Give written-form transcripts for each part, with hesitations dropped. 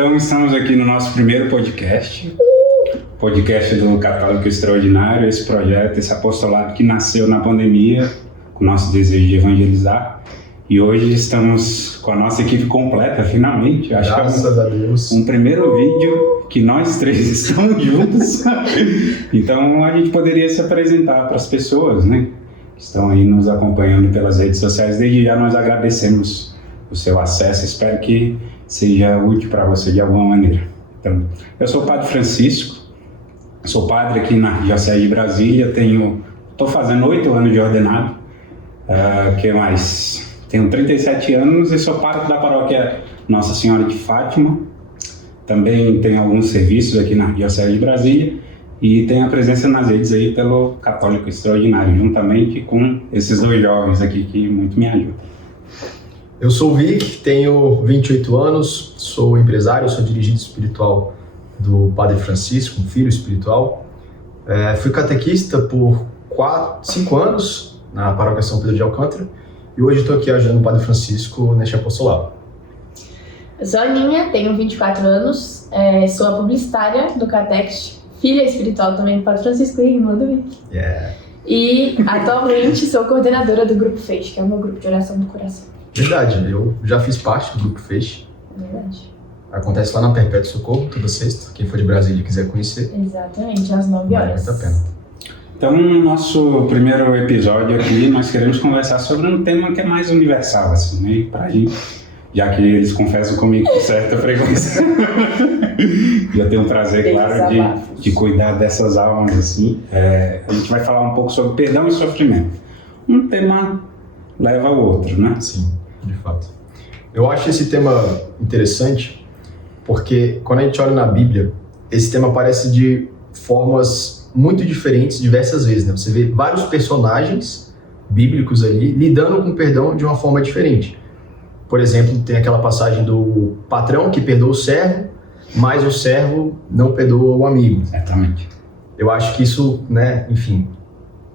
Então, estamos aqui no nosso primeiro podcast do Católico Extraordinário, esse projeto, esse apostolado que nasceu na pandemia, com o nosso desejo de evangelizar. E hoje estamos com a nossa equipe completa, finalmente. Acho Graças que é a Deus. um primeiro vídeo que nós três estamos juntos. Então, a gente poderia se apresentar para as pessoas, né, que estão aí nos acompanhando pelas redes sociais. Desde já nós agradecemos o seu acesso, espero que seja útil para você de alguma maneira. Então, eu sou o Padre Francisco, sou padre aqui na Diocese de Brasília, estou fazendo 8 anos de ordenado, que mais? Tenho 37 anos e sou pároco da paróquia Nossa Senhora de Fátima. Também tenho alguns serviços aqui na Diocese de Brasília e tenho a presença nas redes aí pelo Católico Extraordinário, juntamente com esses dois jovens aqui que muito me ajudam. Eu sou o Vic, tenho 28 anos, sou empresário, sou dirigente espiritual do Padre Francisco, um filho espiritual. Fui catequista por 5 anos na paróquia São Pedro de Alcântara e hoje estou aqui ajudando o Padre Francisco neste apostolado. Eu sou a Aninha, tenho 24 anos, sou a publicitária do Catequist, filha espiritual também do Padre Francisco e irmã do Vic. Yeah. E atualmente sou coordenadora do Grupo Feixe, que é o meu grupo de oração do coração. Verdade, eu já fiz parte do Grupo Feixe. Verdade. Acontece lá na Perpétuo Socorro, toda sexta. Quem for de Brasília e quiser conhecer. Exatamente, às 9 horas. Vale muito a pena. Então, no nosso primeiro episódio aqui, nós queremos conversar sobre um tema que é mais universal, assim, né? Pra gente, já que eles confessam comigo com certa frequência. Eu tenho o prazer, claro, de cuidar dessas almas, assim. A gente vai falar um pouco sobre perdão e sofrimento. Um tema leva ao outro, né? Sim, de fato. Eu acho esse tema interessante porque quando a gente olha na Bíblia, esse tema aparece de formas muito diferentes diversas vezes, né? Você vê vários personagens bíblicos ali lidando com o perdão de uma forma diferente. Por exemplo, tem aquela passagem do patrão que perdoa o servo, mas o servo não perdoa o amigo. Exatamente. Eu acho que isso, né, enfim,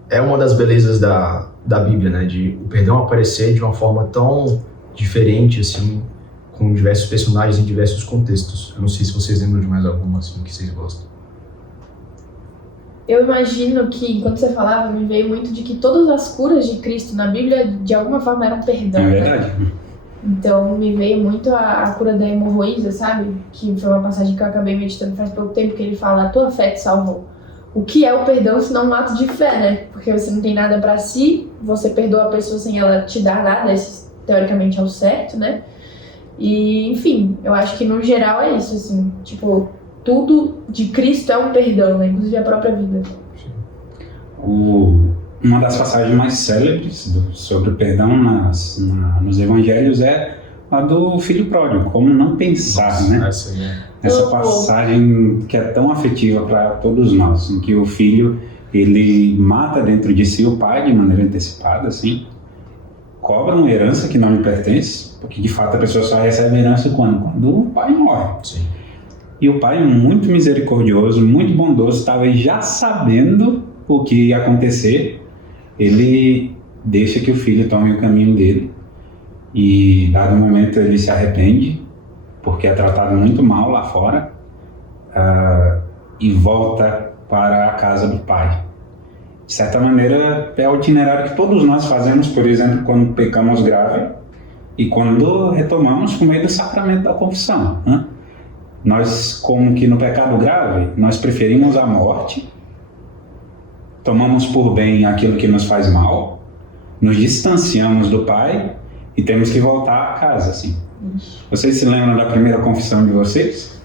é uma das belezas da Bíblia, né, de o perdão aparecer de uma forma tão diferente, assim, com diversos personagens em diversos contextos. Eu não sei se vocês lembram de mais alguma, assim, que vocês gostam. Eu imagino que, enquanto você falava, me veio muito de que todas as curas de Cristo na Bíblia, de alguma forma, eram perdão. É verdade. Né? Então, me veio muito a cura da hemorroída, sabe? Que foi uma passagem que eu acabei meditando faz pouco tempo, que ele fala, a tua fé te salvou. O que é o perdão se não um ato de fé, né? Porque você não tem nada pra si, você perdoa a pessoa sem ela te dar nada, esse teoricamente é o certo, né? E, enfim, eu acho que no geral é isso, assim, tipo, tudo de Cristo é um perdão, né? Inclusive a própria vida. Uma das passagens mais célebres sobre o perdão nos evangelhos é a do filho pródigo, como não pensar, né? Essa passagem que é tão afetiva para todos nós, em que o filho, ele mata dentro de si o pai de maneira antecipada, assim, cobra uma herança que não lhe pertence, porque de fato a pessoa só recebe herança quando o pai morre. Sim. E o pai, muito misericordioso, muito bondoso, estava já sabendo o que ia acontecer, ele deixa que o filho tome o caminho dele e, dado momento, ele se arrepende, porque é tratado muito mal lá fora, e volta para a casa do pai. De certa maneira, é o itinerário que todos nós fazemos, por exemplo, quando pecamos grave e quando retomamos por meio do sacramento da confissão, né? Nós, como que no pecado grave, nós preferimos a morte, tomamos por bem aquilo que nos faz mal, nos distanciamos do Pai e temos que voltar a casa, assim. Vocês se lembram da primeira confissão de vocês?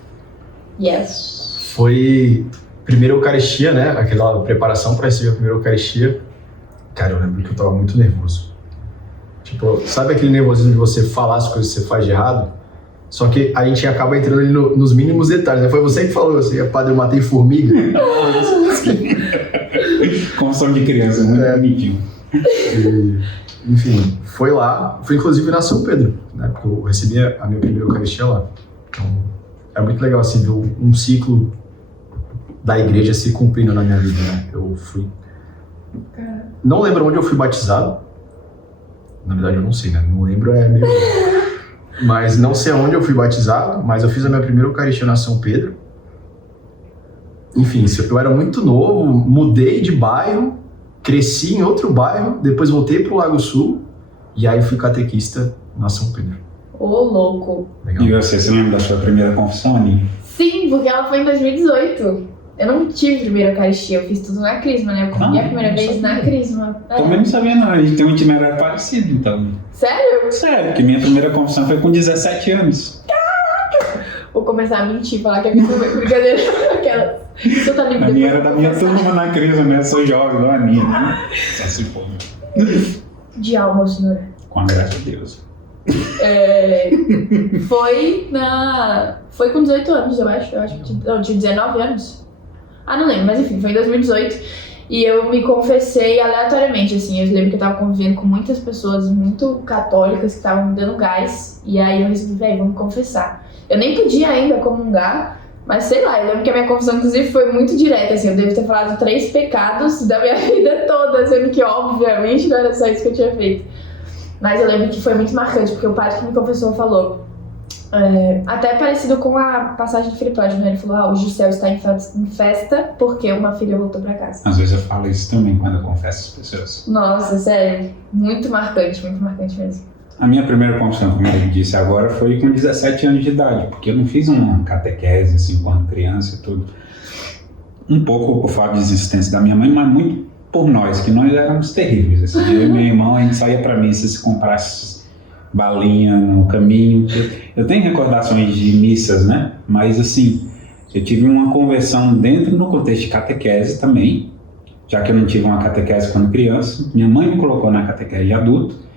Yes. Foi primeira Eucaristia, né? Aquela preparação para receber a primeira Eucaristia. Cara, eu lembro que eu tava muito nervoso. Tipo, sabe aquele nervosismo de você falar as coisas que você faz de errado? Só que a gente acaba entrando ali nos mínimos detalhes, né? Foi você que falou assim, padre, eu matei formiga. Como som de criança, muito bonitinho. Enfim, foi lá, foi inclusive na São Pedro, né? Porque eu recebi a minha primeira Eucaristia lá. Então, é muito legal, assim, ver um ciclo da igreja se cumprindo na minha vida, né? Eu fui... Não lembro onde eu fui batizado. Na verdade, eu não sei, né? Não lembro, é meio... Mas não sei onde eu fui batizado, mas eu fiz a minha primeira Eucaristia na São Pedro. Enfim, eu era muito novo, mudei de bairro, cresci em outro bairro, depois voltei pro Lago Sul e aí fui catequista na São Pedro. Ô, louco. Legal. E você se lembra da sua primeira confissão, Aninha? Sim, porque ela foi em 2018. Eu não tive primeira Eucaristia, eu fiz tudo na Crisma, né? Eu comi a primeira vez na Crisma. Também não sabia não, a gente tem um itinerário parecido, então. Sério? Sério, que minha primeira confissão foi com 17 anos. Vou começar a mentir, falar que a minha foi brincadeira. Aquela. Você tá livre A minha depois era de da minha confessar. turma na crise, né? Eu sou jovem, não a Aninha, né? Só se for. De alma, senhora. Com a graça de Deus. Foi com 18 anos, eu acho. Não, tinha 19 anos. Ah, não lembro, mas enfim, foi em 2018. E eu me confessei aleatoriamente, assim. Eu lembro que eu tava convivendo com muitas pessoas muito católicas que estavam me dando gás. E aí eu resolvi, velho, vamos confessar. Eu nem podia ainda comungar, mas sei lá, eu lembro que a minha confissão, inclusive, foi muito direta, assim. Eu devo ter falado 3 pecados da minha vida toda, sendo que, obviamente, não era só isso que eu tinha feito. Mas eu lembro que foi muito marcante, porque o padre que me confessou falou, até parecido com a passagem de Filipódio, né? Ele falou, hoje o céu está em festa porque uma filha voltou pra casa. Às vezes eu falo isso também quando eu confesso as pessoas. Nossa, sério, muito marcante mesmo. A minha primeira confissão, como eu disse agora, foi com 17 anos de idade, porque eu não fiz uma catequese, assim, quando criança e tudo. Um pouco por fato de existência da minha mãe, mas muito por nós, que nós éramos terríveis. Assim. Eu e meu irmão, a gente saía pra missa se comprasse balinha no caminho. Eu tenho recordações de missas, né? Mas, assim, eu tive uma conversão dentro no contexto de catequese também, já que eu não tive uma catequese quando criança. Minha mãe me colocou na catequese de adulto.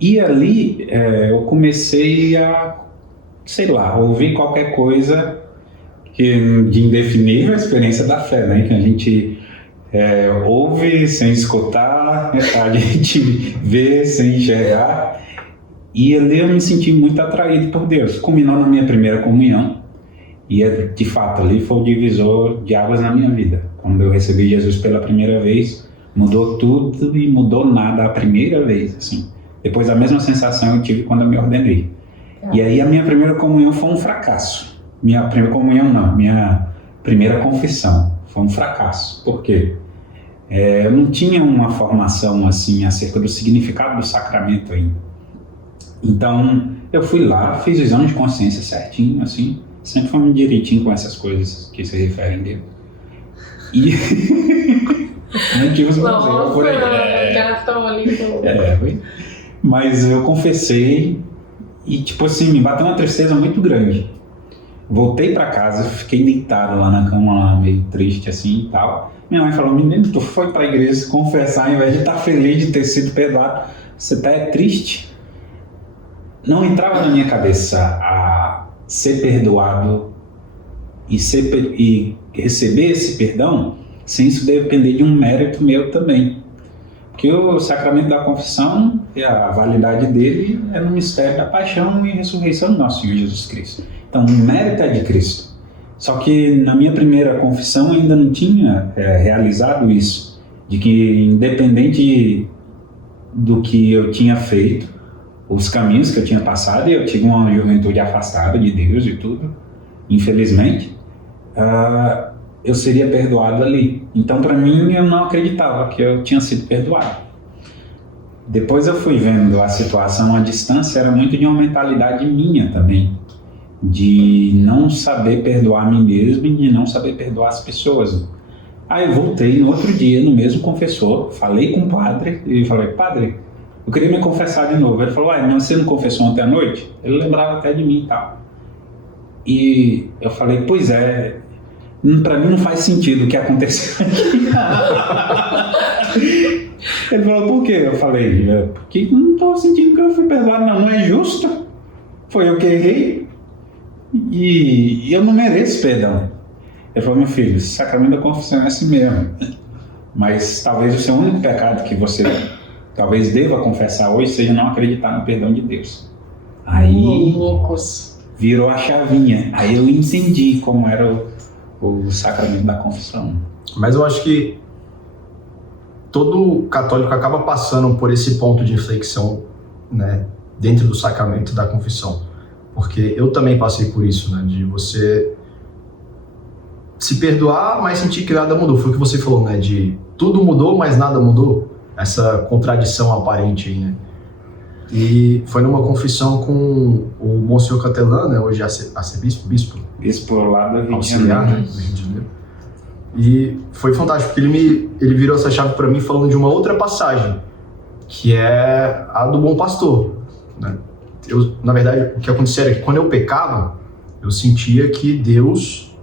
E ali eu comecei a, sei lá, ouvir qualquer coisa de indefinível experiência da fé, né? Que a gente ouve sem escutar, a gente vê sem enxergar. E ali eu me senti muito atraído por Deus. Culminou na minha primeira comunhão. E de fato ali foi o divisor de águas na minha vida. Quando eu recebi Jesus pela primeira vez, mudou tudo e mudou nada a primeira vez, assim. Depois a mesma sensação eu tive quando eu me ordenei. E aí a minha primeira comunhão foi um fracasso. Minha primeira comunhão não, minha primeira confissão foi um fracasso. Por quê? Eu não tinha uma formação assim acerca do significado do sacramento ainda. Então eu fui lá, fiz o exame de consciência certinho, assim, sempre fui direitinho com essas coisas que se referem a Deus. E não tive os prazeres por aí. Gatão ali. Foi. Mas eu confessei e, tipo assim, me bateu uma tristeza muito grande. Voltei pra casa, fiquei deitado lá na cama, lá, meio triste assim e tal. Minha mãe falou, menino, tu foi pra igreja se confessar, ao invés de estar feliz de ter sido perdoado, você tá triste? Não entrava na minha cabeça a ser perdoado e receber esse perdão sem isso depender de um mérito meu também. Porque o sacramento da confissão, a validade dele é no mistério da paixão e ressurreição do nosso Senhor Jesus Cristo. Então, o mérito é de Cristo. Só que na minha primeira confissão ainda não tinha realizado isso, de que independente do que eu tinha feito, os caminhos que eu tinha passado, e eu tive uma juventude afastada de Deus e tudo, infelizmente, eu seria perdoado ali. Então, para mim, eu não acreditava que eu tinha sido perdoado. Depois eu fui vendo a situação à distância, era muito de uma mentalidade minha também, de não saber perdoar a mim mesmo e de não saber perdoar as pessoas. Aí eu voltei no outro dia, no mesmo confessor, falei com o padre e falei, padre, eu queria me confessar de novo. Ele falou, mas você não confessou ontem à noite? Ele lembrava até de mim e tal. E eu falei, pois é, pra mim não faz sentido o que aconteceu aqui. Ele falou, por quê? Eu falei, porque não estou sentindo que eu fui perdoado, não é justo. Foi eu que errei e eu não mereço perdão. Ele falou, meu filho, esse sacramento da confissão é assim mesmo. Mas talvez o seu único pecado que você talvez deva confessar hoje seja não acreditar no perdão de Deus. Aí virou a chavinha. Aí eu entendi como era o sacramento da confissão. Mas eu acho que todo católico acaba passando por esse ponto de inflexão, né, dentro do sacramento da confissão. Porque eu também passei por isso, né? De você se perdoar, mas sentir que nada mudou. Foi o que você falou, né? De tudo mudou, mas nada mudou. Essa contradição aparente aí, né? E foi numa confissão com o Monsenhor Catelan, né? Hoje arcebispo, bispo. Bispo lá do Rio de Auxiliar, Janeiro. né? Do Rio de Janeiro. E foi fantástico, porque ele virou essa chave para mim falando de uma outra passagem, que é a do bom pastor, né? Na verdade, o que acontecia era que quando eu pecava, eu sentia que Deus,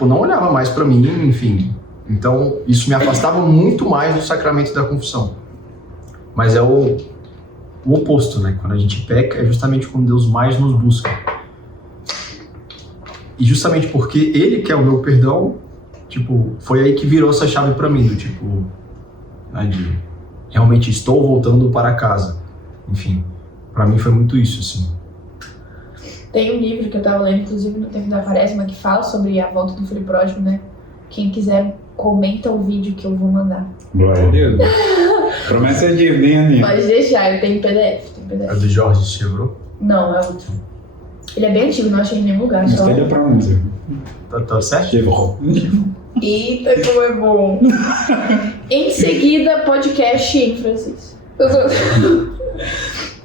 não olhava mais para mim, enfim. Então, isso me afastava muito mais do sacramento da confissão. Mas é o oposto, né? Quando a gente peca, é justamente quando Deus mais nos busca. E justamente porque Ele quer o meu perdão, foi aí que virou essa chave para mim, né, de realmente estou voltando para casa. Enfim, para mim foi muito isso, assim. Tem um livro que eu tava lendo, inclusive no Tempo da Quaresma, que fala sobre a volta do filho pródigo, né? Quem quiser, comenta o vídeo que eu vou mandar. Glória a Deus. Promessa de vir, Pode deixar, eu tenho PDF. É do Jorge Chevreau? Não, é outro. Ele é bem antigo, não achei em nenhum lugar. Mas tem a pronúncia. Tá certo? Chevreau. Eita, como é bom. Em seguida, podcast em francês.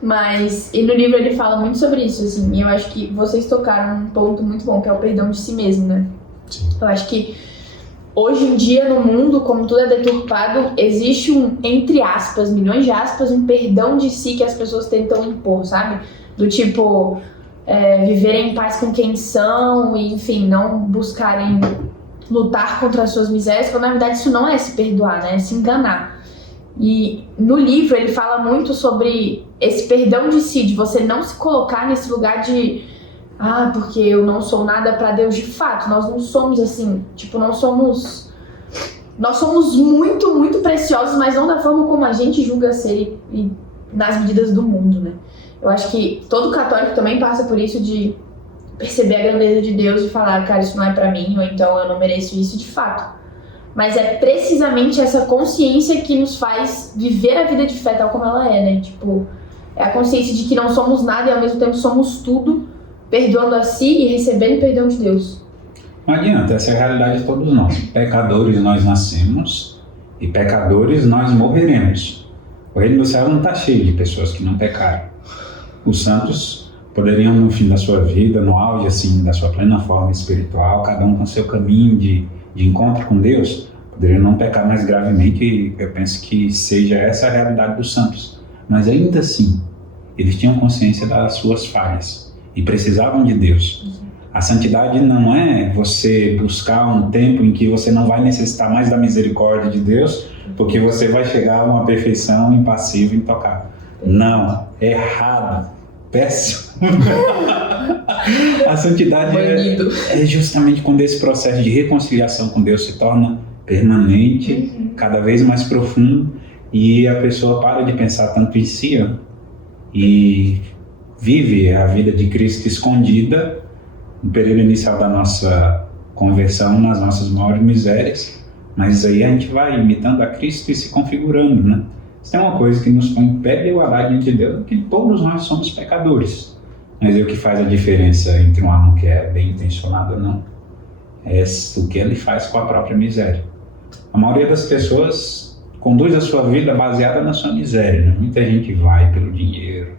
Mas, e no livro ele fala muito sobre isso, assim, e eu acho que vocês tocaram um ponto muito bom, que é o perdão de si mesmo, né? Sim. Eu acho que hoje em dia, no mundo, como tudo é deturpado, existe entre aspas, milhões de aspas, um perdão de si que as pessoas tentam impor, sabe? Do tipo, viverem em paz com quem são e, enfim, não buscarem lutar contra as suas misérias, quando na verdade isso não é se perdoar, né? É se enganar. E no livro ele fala muito sobre esse perdão de si, de você não se colocar nesse lugar de porque eu não sou nada pra Deus de fato. Nós não somos assim, nós somos muito, muito preciosos, mas não da forma como a gente julga ser e nas medidas do mundo, né? Eu acho que todo católico também passa por isso de perceber a grandeza de Deus e falar, cara, isso não é pra mim, ou então eu não mereço isso de fato. Mas é precisamente essa consciência que nos faz viver a vida de fé tal como ela é, né? É a consciência de que não somos nada e ao mesmo tempo somos tudo, perdoando a si e recebendo o perdão de Deus. Não adianta, essa é a realidade de todos nós. Pecadores nós nascemos e pecadores nós morreremos. O reino do céu não está cheio de pessoas que não pecaram. Os santos poderiam, no fim da sua vida, no auge assim, da sua plena forma espiritual, cada um com seu caminho de encontro com Deus, poderiam não pecar mais gravemente, e eu penso que seja essa a realidade dos santos. Mas ainda assim, eles tinham consciência das suas falhas e precisavam de Deus. A santidade não é você buscar um tempo em que você não vai necessitar mais da misericórdia de Deus, porque você vai chegar a uma perfeição impassível e intocável. Não, é errado, péssimo. A santidade é justamente quando esse processo de reconciliação com Deus se torna permanente, cada vez mais profundo, e a pessoa para de pensar tanto em si e vive a vida de Cristo escondida no período inicial da nossa conversão, nas nossas maiores misérias, mas aí a gente vai imitando a Cristo e se configurando, né? Isso é uma coisa que nos põe em pé de igualdade diante de Deus, que todos nós somos pecadores. Mas o que faz a diferença entre um alma que é bem intencionado ou não é o que ele faz com a própria miséria. A maioria das pessoas conduz a sua vida baseada na sua miséria, né? Muita gente vai pelo dinheiro,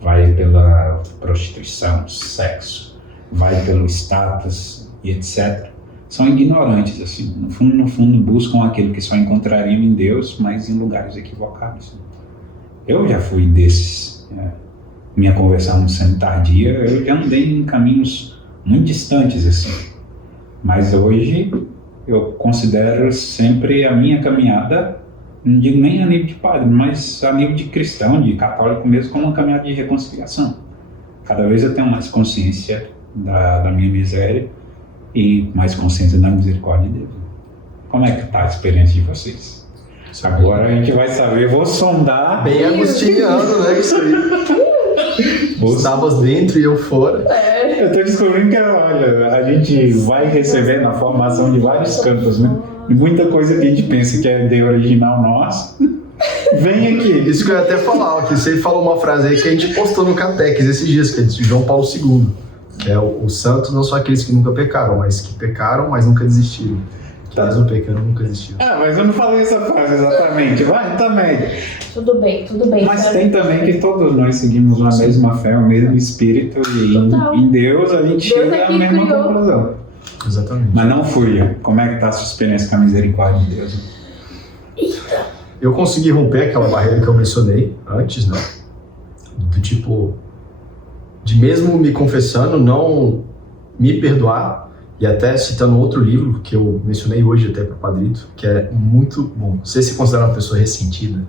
vai pela prostituição, sexo, vai pelo status e etc. São ignorantes, assim, no fundo buscam aquilo que só encontrariam em Deus, mas em lugares equivocados. Eu já fui desses. Minha conversão sendo tardia, eu já andei em caminhos muito distantes, assim. Mas hoje eu considero sempre a minha caminhada, não digo nem a nível de padre, mas a nível de cristão, de católico mesmo, como uma caminhada de reconciliação. Cada vez eu tenho mais consciência da minha miséria e mais consciência da misericórdia de Deus. Como é que está a experiência de vocês? Agora a gente vai saber, vou sondar. Bem agostiniano, né? Isso aí. Estavas dentro e eu fora. Eu estou descobrindo que, olha, a gente vai recebendo a formação de vários campos, né? E muita coisa que a gente pensa que é ideia original nossa, Vem aqui. Isso que eu ia até falar, que você falou uma frase aí que a gente postou no Cateques esses dias, que é de João Paulo II, que é os santos não são aqueles que nunca pecaram, mas que pecaram, mas nunca desistiram. Que mesmo pecando, nunca desistiram. Mas eu não falei essa frase exatamente. Vai também. Tudo bem. Mas sabe? tem também que todos nós seguimos a mesma fé, o mesmo espírito, e em Deus a gente Deus chega à mesma conclusão. Exatamente. Mas não fuja. Como é que tá a sua experiência com a misericórdia de Deus? Eu consegui romper aquela barreira que eu mencionei antes, né? Do tipo, de mesmo me confessando, não me perdoar, e até citando outro livro que eu mencionei hoje até pro Padrito, que é muito bom. Você se considera uma pessoa ressentida?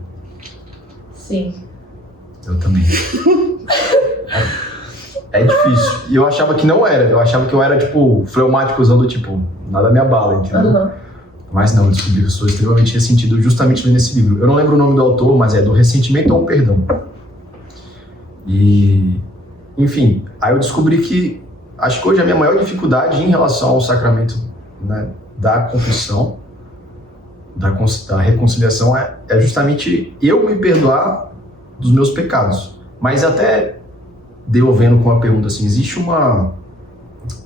Sim. Eu também. É difícil. E eu achava que não era. Eu achava que eu era, tipo, fleumático, usando, tipo, nada me abala, entendeu? Uhum. Mas não, eu descobri que eu sou extremamente ressentido justamente lendo esse livro. Eu não lembro o nome do autor, mas é Do Ressentimento ao Perdão. E, enfim, aí eu descobri que acho que hoje a minha maior dificuldade em relação ao sacramento, né, da confissão, da reconciliação, é justamente eu me perdoar dos meus pecados. Mas até devolvendo com a pergunta assim, existe uma,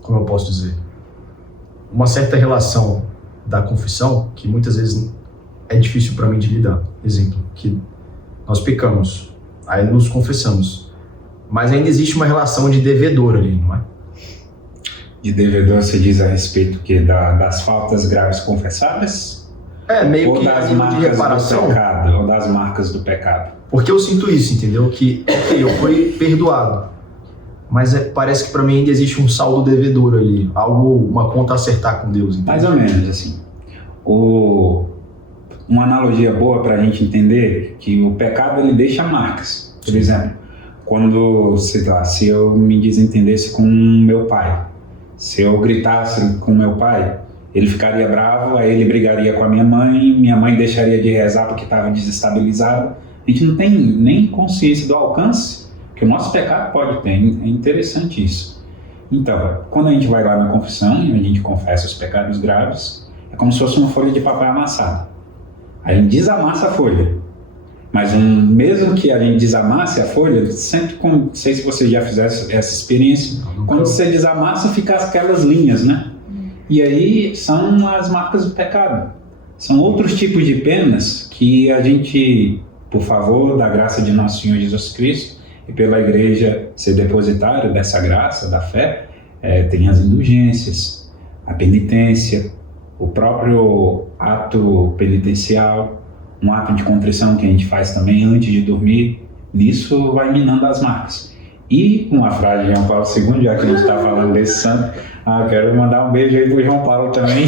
como eu posso dizer, uma certa relação da confissão que muitas vezes é difícil para mim de lidar. Exemplo, que nós pecamos, aí nos confessamos, mas ainda existe uma relação de devedor ali, não é? De devedor se diz a respeito que das faltas graves confessadas? Meio ou que das de marcas reparação. do pecado, ou das marcas do pecado. Porque eu sinto isso, entendeu? Que eu fui perdoado, mas parece que para mim ainda existe um saldo devedor ali, uma conta a acertar com Deus. Entendeu? Mais ou menos, assim. Uma analogia boa para a gente entender que o pecado ele deixa marcas. Por exemplo, quando, sei lá, se eu me desentendesse com meu pai, se eu gritasse com meu pai, ele ficaria bravo, aí ele brigaria com a minha mãe deixaria de rezar porque estava desestabilizado. A gente não tem nem consciência do alcance que o nosso pecado pode ter. É interessante isso. Então, quando a gente vai lá na confissão e a gente confessa os pecados graves, é como se fosse uma folha de papel amassada. A gente desamassa a folha. Mas mesmo que a gente desamasse a folha, sempre, não sei se você já fizesse essa experiência, quando você desamassa, fica aquelas linhas, né? E aí são as marcas do pecado. São outros tipos de penas que a gente, por favor, da graça de nosso Senhor Jesus Cristo, e pela igreja ser depositária dessa graça, da fé, tem as indulgências, a penitência, o próprio ato penitencial, um ato de contrição que a gente faz também antes de dormir. Nisso vai minando as marcas. E uma frase de João Paulo II, já que a gente está falando desse santo, quero mandar um beijo aí pro João Paulo também.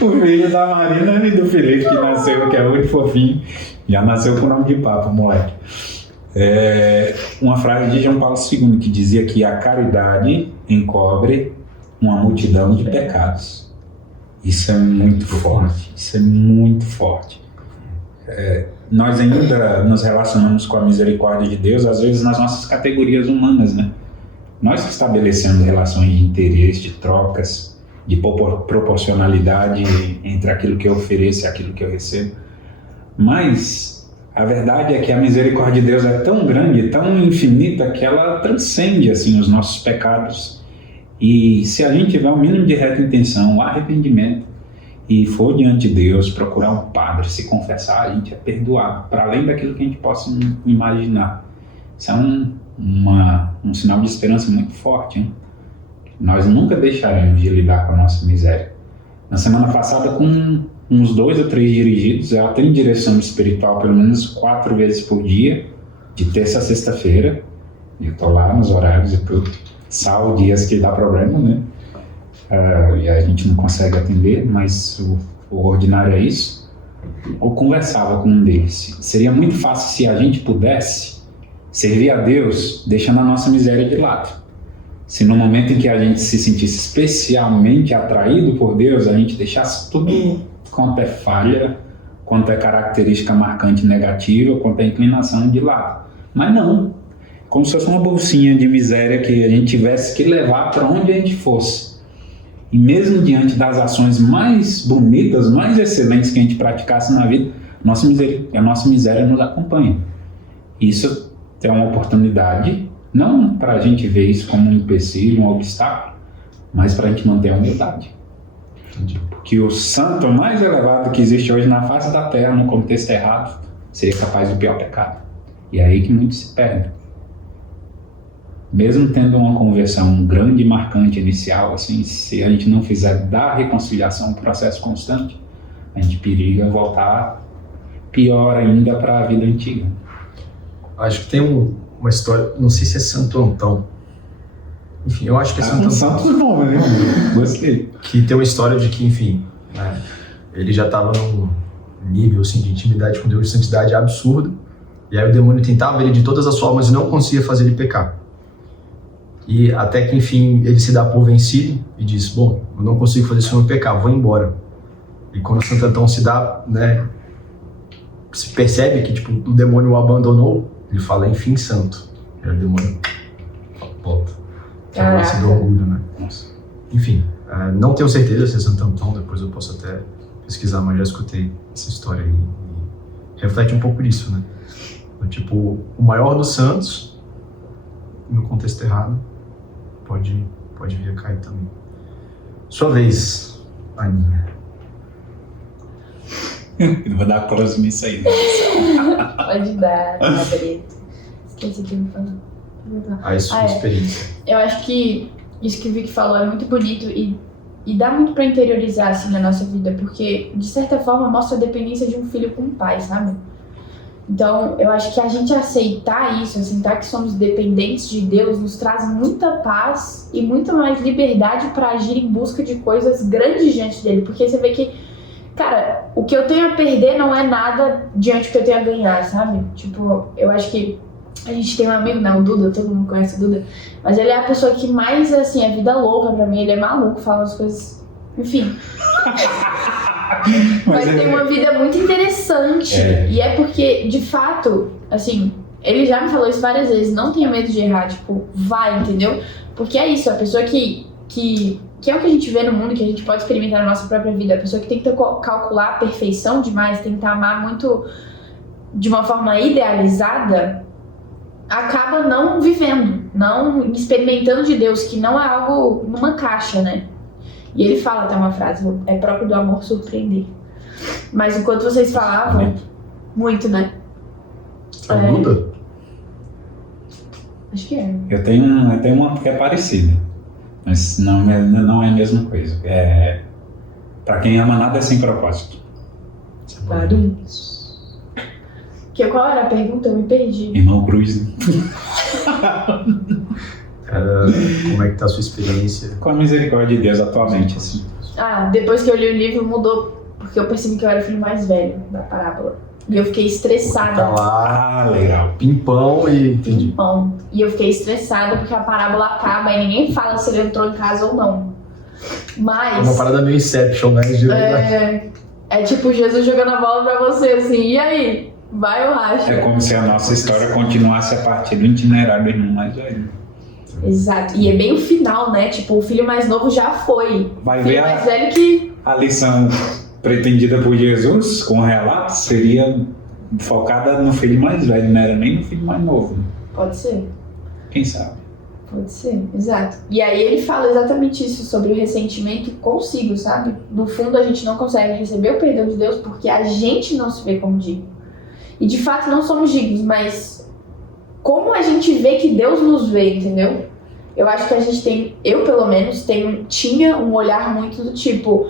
O filho da Marina e do Felipe, que nasceu, que é muito fofinho. Já nasceu com o nome de papo, moleque. Uma frase de João Paulo II que dizia que a caridade encobre uma multidão de pecados. Isso é muito forte, isso é muito forte. Nós ainda nos relacionamos com a misericórdia de Deus, às vezes nas nossas categorias humanas, né? Nós que estabelecemos relações de interesse, de trocas, de proporcionalidade entre aquilo que eu ofereço e aquilo que eu recebo. Mas a verdade é que a misericórdia de Deus é tão grande, tão infinita, que ela transcende assim, os nossos pecados. E se a gente tiver um mínimo de reta intenção, um arrependimento, e for diante de Deus, procurar um padre, se confessar, a gente é perdoado, para além daquilo que a gente possa imaginar. Isso é um sinal de esperança muito forte, hein? Nós nunca deixaremos de lidar com a nossa miséria. Na semana passada, com uns 2 ou 3 dirigidos, ela tem direção espiritual pelo menos 4 vezes por dia, de terça a sexta-feira. Eu estou lá nos horários e tudo. Salvo dias que dá problema, né? E a gente não consegue atender, mas o ordinário é isso. Eu conversava com um deles. Seria muito fácil se a gente pudesse servir a Deus deixando a nossa miséria de lado. Se no momento em que a gente se sentisse especialmente atraído por Deus, a gente deixasse tudo quanto é falha, quanto é característica marcante negativa, quanto é inclinação de lado. Mas não. Como se fosse uma bolsinha de miséria que a gente tivesse que levar para onde a gente fosse. E mesmo diante das ações mais bonitas, mais excelentes que a gente praticasse na vida, a nossa miséria nos acompanha. Isso é uma oportunidade, não para a gente ver isso como um empecilho, um obstáculo, mas para a gente manter a humildade. Porque o santo mais elevado que existe hoje na face da terra, no contexto errado, seria capaz do pior pecado. E é aí que muitos se perdem. Mesmo tendo uma conversão grande e marcante inicial, assim, se a gente não fizer da reconciliação um processo constante, a gente periga voltar pior ainda para a vida antiga. Acho que tem uma história, não sei se é Santo Antão. Enfim, eu acho que é Santo Antão. Santo nome, né? Gostei. Que tem uma história de que, enfim, né, ele já estava num nível assim, de intimidade com Deus, de santidade absurdo. E aí o demônio tentava ele de todas as formas e não conseguia fazer ele pecar. E até que, enfim, ele se dá por vencido e diz, bom, eu não consigo fazer esse homem pecar, vou embora. E quando o Santo Antão se dá, né, se percebe que tipo, o demônio o abandonou, ele fala, enfim, santo. E aí o demônio volta. Que é esse do orgulho, né? Nossa. Enfim, não tenho certeza se é Santo Antão, depois eu posso até pesquisar, mas já escutei essa história aí. E reflete um pouco disso, né? Tipo, o maior dos santos, no contexto errado, pode vir a cair também. Sua vez, Aninha. Eu vou dar close nisso aí. Pode dar, Gabriel. Esqueci o que eu me falou. A sua experiência. Eu acho que isso que o Vic falou é muito bonito e dá muito pra interiorizar assim na nossa vida, porque de certa forma mostra a dependência de um filho com um pai, sabe? Então, eu acho que a gente aceitar isso, aceitar que somos dependentes de Deus, nos traz muita paz e muito mais liberdade para agir em busca de coisas grandes diante dele. Porque você vê que, cara, o que eu tenho a perder não é nada diante do que eu tenho a ganhar, sabe? Tipo, eu acho que a gente tem um amigo, né, o Duda, todo mundo conhece o Duda, mas ele é a pessoa que mais, assim, é vida louca pra mim, ele é maluco, fala umas coisas, enfim... Mas tem uma vida muito interessante. E é porque, de fato, assim, ele já me falou isso várias vezes, não tenha medo de errar, tipo, vai, entendeu? Porque é isso, a pessoa que é o que a gente vê no mundo, que a gente pode experimentar na nossa própria vida, a pessoa que tenta calcular a perfeição demais, tentar amar muito de uma forma idealizada, acaba não vivendo, não experimentando de Deus, que não é algo numa caixa, né? E ele fala até uma frase, é próprio do amor surpreender. Mas enquanto vocês falavam, muito, né? É o Duda? Acho que é. Eu tenho uma que é parecida, mas não é a mesma coisa. Pra quem ama nada é sem propósito. Qual era a pergunta? Eu me perdi. Irmão Cruz. Como é que tá a sua experiência? Com a misericórdia de Deus atualmente, assim. Depois que eu li o livro mudou, porque eu percebi que eu era o filho mais velho da parábola. E eu fiquei estressada. Tá lá, legal. Pimpão e... Entendi. Pimpão. E eu fiquei estressada porque a parábola acaba e ninguém fala se ele entrou em casa ou não. Mas... É uma parada meio Inception, né? É tipo Jesus jogando a bola pra você, assim, e aí? Vai ou racha? É como se a nossa história continuasse a partir do itinerário do irmão mais velho. Exato. E é bem o final, né? Tipo, o filho mais novo já foi. Vai o filho ver mais velho que... A lição pretendida por Jesus, com o relato, seria focada no filho mais velho, não era nem no filho mais novo. Pode ser. Quem sabe? Pode ser, exato. E aí ele fala exatamente isso, sobre o ressentimento consigo, sabe? No fundo a gente não consegue receber o perdão de Deus porque a gente não se vê como digno. E de fato não somos dignos, mas como a gente vê que Deus nos vê, entendeu? Eu acho que a gente tem, eu pelo menos, tinha um olhar muito do tipo,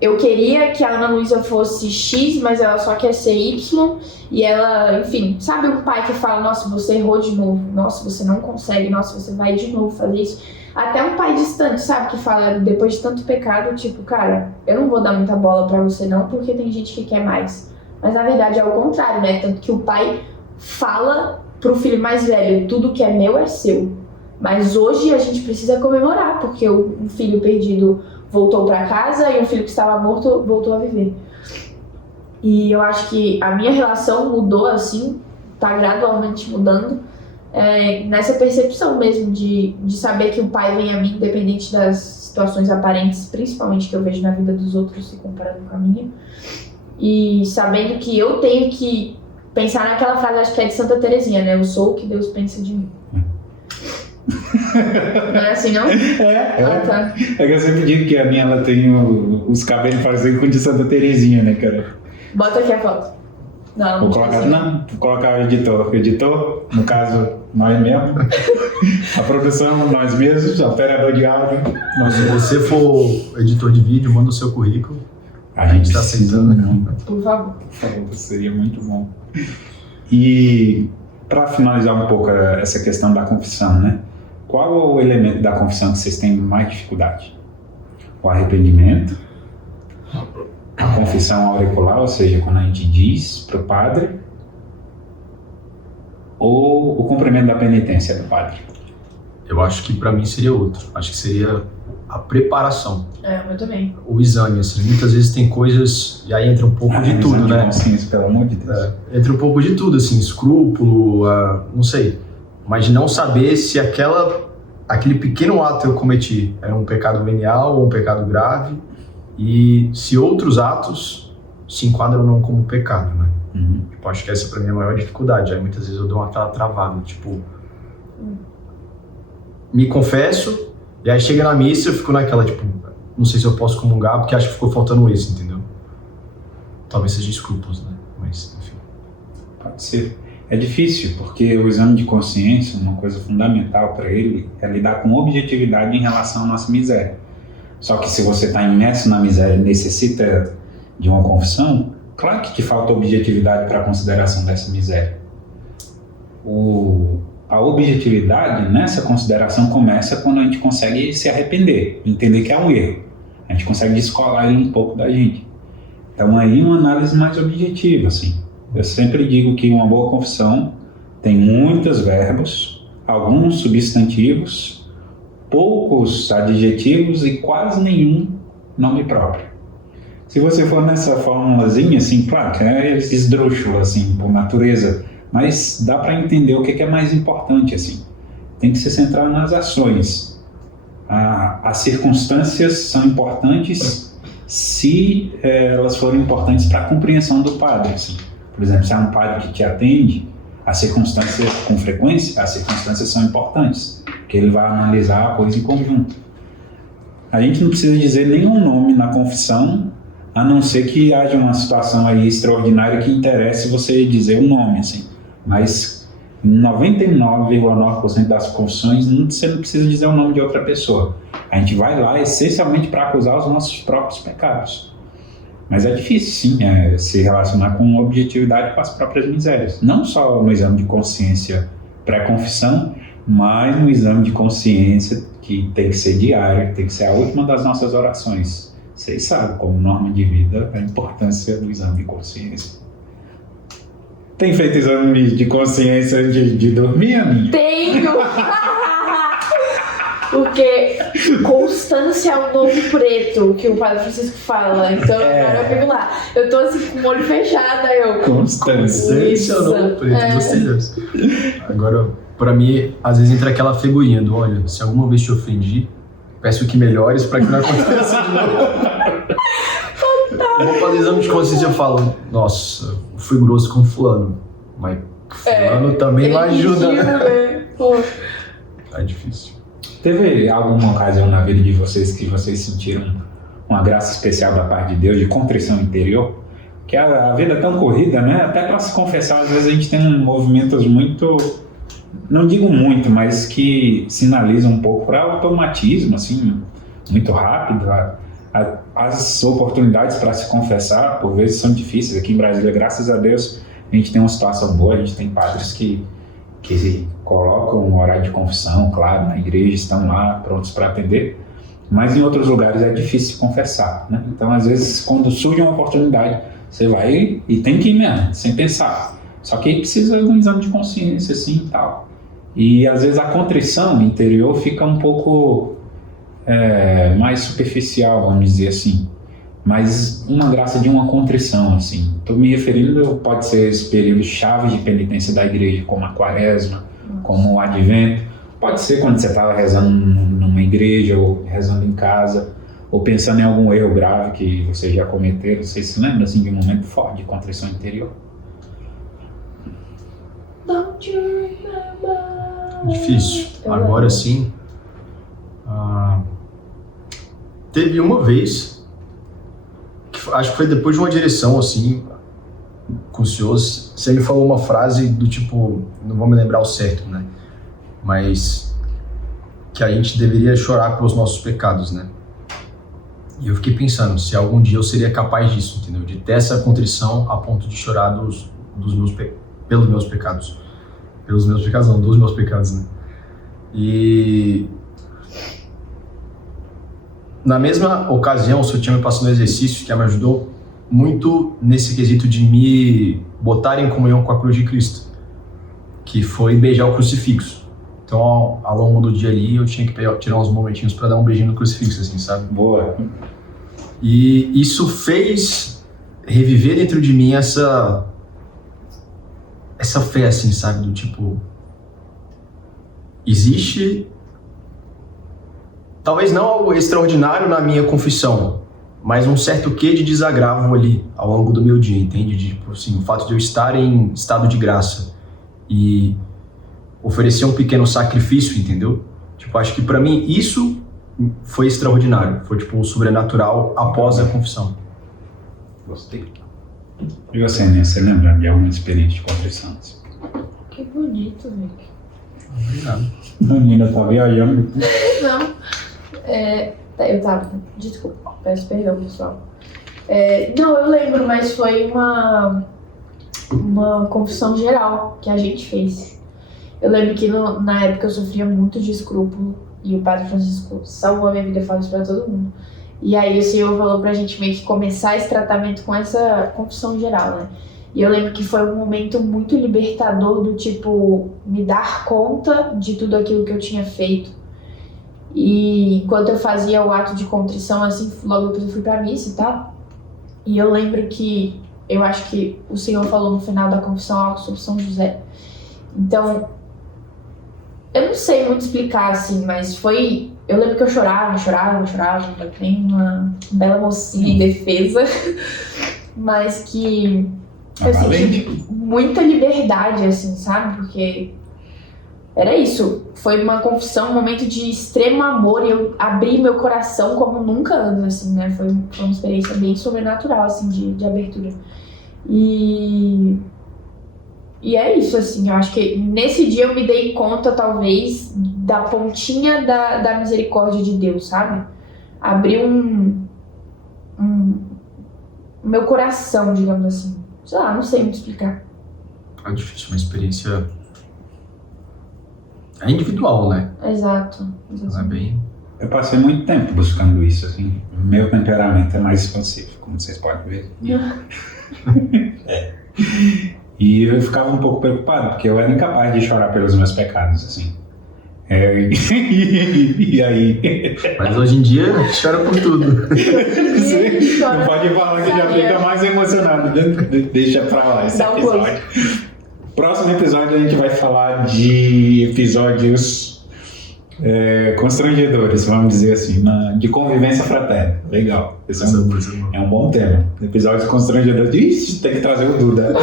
eu queria que a Ana Luísa fosse X, mas ela só quer ser Y, e ela, enfim, sabe um pai que fala, nossa, você errou de novo, nossa, você não consegue, nossa, você vai de novo fazer isso. Até um pai distante, sabe, que fala, depois de tanto pecado, tipo, cara, eu não vou dar muita bola pra você não, porque tem gente que quer mais. Mas na verdade é o contrário, né, tanto que o pai fala pro filho mais velho, tudo que é meu é seu. Mas hoje a gente precisa comemorar, porque um filho perdido voltou para casa e um filho que estava morto voltou a viver. E eu acho que a minha relação mudou assim, tá gradualmente mudando, nessa percepção mesmo de saber que o pai vem a mim, independente das situações aparentes, principalmente que eu vejo na vida dos outros se comparando com a minha. e sabendo que eu tenho que pensar naquela frase, acho que é de Santa Teresinha, né? Eu sou o que Deus pensa de mim. Não é assim, não? Ah, tá. É que eu sempre digo que a minha, ela tem os cabelos parecidos com o de Santa Teresinha, né, cara? Bota aqui a foto. Não, Vou colocar o editor. O editor, no caso, nós mesmos. A produção, nós mesmos. O operador de áudio. Se você for editor de vídeo, manda o seu currículo. A gente está aceitando. Por favor. Por favor, seria muito bom. E para finalizar um pouco essa questão da confissão, né? Qual é o elemento da confissão que vocês têm mais dificuldade? O arrependimento, a confissão auricular, ou seja, quando a gente diz para o padre, ou o cumprimento da penitência do padre? Eu acho que para mim seria outro. Acho que seria a preparação. Eu também. O exame, assim, muitas vezes tem coisas, e aí entra um pouco de tudo, exame né? de consciência, pelo amor de Deus. Entra um pouco de tudo, assim, escrúpulo, não sei. Mas de não saber se aquele pequeno ato que eu cometi era um pecado venial ou um pecado grave, e se outros atos se enquadram ou não como pecado, né? Tipo, acho que essa pra mim é a maior dificuldade. Aí muitas vezes eu dou uma travada, tipo... Me confesso, e aí chega na missa eu fico naquela, tipo... Não sei se eu posso comungar, porque acho que ficou faltando esse, entendeu? Talvez seja escrúpulos, né? Mas, enfim. Pode ser. É difícil, porque o exame de consciência, uma coisa fundamental para ele, é lidar com objetividade em relação à nossa miséria. Só que se você está imerso na miséria e necessita de uma confissão, claro que te falta objetividade para a consideração dessa miséria. A objetividade nessa consideração começa quando a gente consegue se arrepender, entender que é um erro. A gente consegue descolar ele um pouco da gente. Então aí uma análise mais objetiva, assim. Eu sempre digo que uma boa confissão tem muitos verbos, alguns substantivos, poucos adjetivos e quase nenhum nome próprio. Se você for nessa formulazinha, assim, claro que é esdrúxulo, assim, por natureza, mas dá para entender o que é mais importante, assim. Tem que se centrar nas ações. As circunstâncias são importantes se elas forem importantes para a compreensão do padre, assim. Por exemplo, se é um padre que te atende, as circunstâncias, com frequência, as circunstâncias são importantes, porque ele vai analisar a coisa em conjunto. A gente não precisa dizer nenhum nome na confissão, a não ser que haja uma situação aí extraordinária que interesse você dizer um nome, assim. Mas em 99,9% das confissões, você não precisa dizer o nome de outra pessoa. A gente vai lá essencialmente para acusar os nossos próprios pecados. Mas é difícil, sim, se relacionar com objetividade com as próprias misérias. Não só no exame de consciência pré-confissão, mas no exame de consciência que tem que ser diário, que tem que ser a última das nossas orações. Vocês sabem, como norma de vida, a importância do exame de consciência. Tem feito exame de consciência antes de dormir, Aninha? Tenho! Porque constância é o novo preto, que o Padre Francisco fala. Então agora eu fico lá. Eu tô assim com o olho fechado, aí eu... Constância é o novo preto, gostei dessa. Agora, pra mim, às vezes entra aquela figurinha do, olha, se alguma vez te ofendi, peço que melhores pra que não aconteça de novo. Eu vou fazer exame de consciência e eu falo, nossa, fui grosso com fulano, mas fulano também não ajuda, né? É difícil. Teve alguma ocasião na vida de vocês que vocês sentiram uma graça especial da parte de Deus, de contrição interior? Que a vida é tão corrida, né? Até para se confessar, às vezes a gente tem movimentos muito, não digo muito, mas que sinalizam um pouco para automatismo, assim, muito rápido. As oportunidades para se confessar, por vezes, são difíceis. Aqui em Brasília, graças a Deus, a gente tem uma situação boa, a gente tem padres que colocam um horário de confissão, claro, na igreja, estão lá prontos para atender, mas em outros lugares é difícil se confessar, né? Então, às vezes, quando surge uma oportunidade, você vai e tem que ir mesmo, sem pensar. Só que aí precisa de um exame de consciência, assim, e tal. E, às vezes, a contrição interior fica um pouco mais superficial, vamos dizer assim. Mas uma graça de uma contrição, assim. Estou me referindo, pode ser esse período chave de penitência da igreja, como a quaresma, como o advento. Pode ser quando você estava rezando numa igreja ou rezando em casa, ou pensando em algum erro grave que vocês já cometeram, vocês se lembram assim, de um momento forte de contrição interior? Don't you remember? Difícil. Agora sim. Teve uma vez, acho que foi depois de uma direção assim, com o senhor, você me falou uma frase do tipo, não vou me lembrar o certo, né? Mas que a gente deveria chorar pelos nossos pecados, né? E eu fiquei pensando se algum dia eu seria capaz disso, entendeu? De ter essa contrição a ponto de chorar pelos meus pecados. Pelos meus pecados não, dos meus pecados, né? E na mesma ocasião, o senhor tinha me passado um exercício que me ajudou muito nesse quesito de me botar em comunhão com a cruz de Cristo, que foi beijar o crucifixo. Então, ao longo do dia ali, eu tinha que tirar uns momentinhos para dar um beijinho no crucifixo, assim, sabe? Boa. E isso fez reviver dentro de mim essa fé, assim, sabe? Do tipo, existe talvez não algo extraordinário na minha confissão, mas um certo quê de desagravo ali ao longo do meu dia, entende? Tipo assim, o fato de eu estar em estado de graça e oferecer um pequeno sacrifício, entendeu? Tipo, acho que pra mim isso foi extraordinário, foi tipo um sobrenatural após a confissão. Gostei. E você, né? Você lembra de alguma experiência de contrição? Que bonito, Vic. Obrigado. A menina tá viajando. Não. Eu tava. Desculpa, peço perdão, pessoal. Não, eu lembro, mas foi uma confissão geral que a gente fez. Eu lembro que na época eu sofria muito de escrúpulo e o Padre Francisco salvou a minha vida, eu falo isso pra todo mundo. E aí o Senhor falou pra gente meio que começar esse tratamento com essa confissão geral, né? E eu lembro que foi um momento muito libertador do tipo, me dar conta de tudo aquilo que eu tinha feito. E enquanto eu fazia o ato de contrição, assim, logo depois eu fui pra missa e tal. E eu lembro que, eu acho que o Senhor falou no final da confissão algo sobre São José. Então, eu não sei muito explicar, assim, mas foi... Eu lembro que eu chorava, eu tenho uma bela mocinha em defesa, mas que eu senti muita liberdade, assim, sabe? Porque era isso, foi uma confissão, um momento de extremo amor e eu abri meu coração como nunca antes, assim, né? Foi uma experiência bem sobrenatural, assim, de abertura. E é isso, assim, eu acho que nesse dia eu me dei conta, talvez, da pontinha da misericórdia de Deus, sabe? Abriu meu coração, digamos assim. Sei lá, não sei muito explicar. É difícil, uma experiência... É individual, né? Exato. Não é bem... Eu passei muito tempo buscando isso, assim. Meu temperamento é mais expansivo, como vocês podem ver. E eu ficava um pouco preocupado, porque eu era incapaz de chorar pelos meus pecados, assim. E aí? Mas hoje em dia, chora por tudo. Não pode falar que já fica mais emocionado. Deixa pra lá esse episódio. Próximo episódio a gente vai falar de episódios constrangedores, vamos dizer assim, de convivência fraterna. Legal. Esse é um bom tema. Episódios constrangedores. Ixi, tem que trazer o Duda.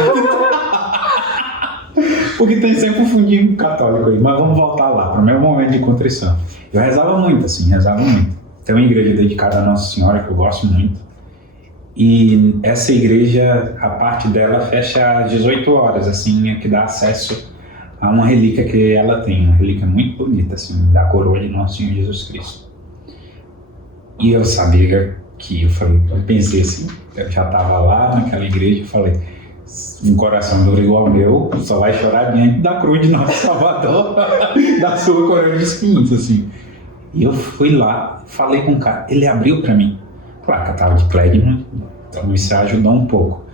Porque tem sempre um fundinho católico aí. Mas vamos voltar lá, para o meu momento de contrição. Eu rezava muito, assim, Tem uma igreja dedicada a Nossa Senhora que eu gosto muito. E essa igreja, a parte dela fecha às 18 horas, assim, que dá acesso a uma relíquia que ela tem. Uma relíquia muito bonita, assim, da coroa de Nosso Senhor Jesus Cristo. E eu sabia que, eu pensei assim, eu já estava lá naquela igreja e falei, um coração duro igual ao meu só vai chorar diante da cruz de Nosso Salvador, da sua coroa de espinhos, assim. E eu fui lá, falei com o cara, ele abriu pra mim. Claro que eu tava de plegma, então isso ajudou um pouco.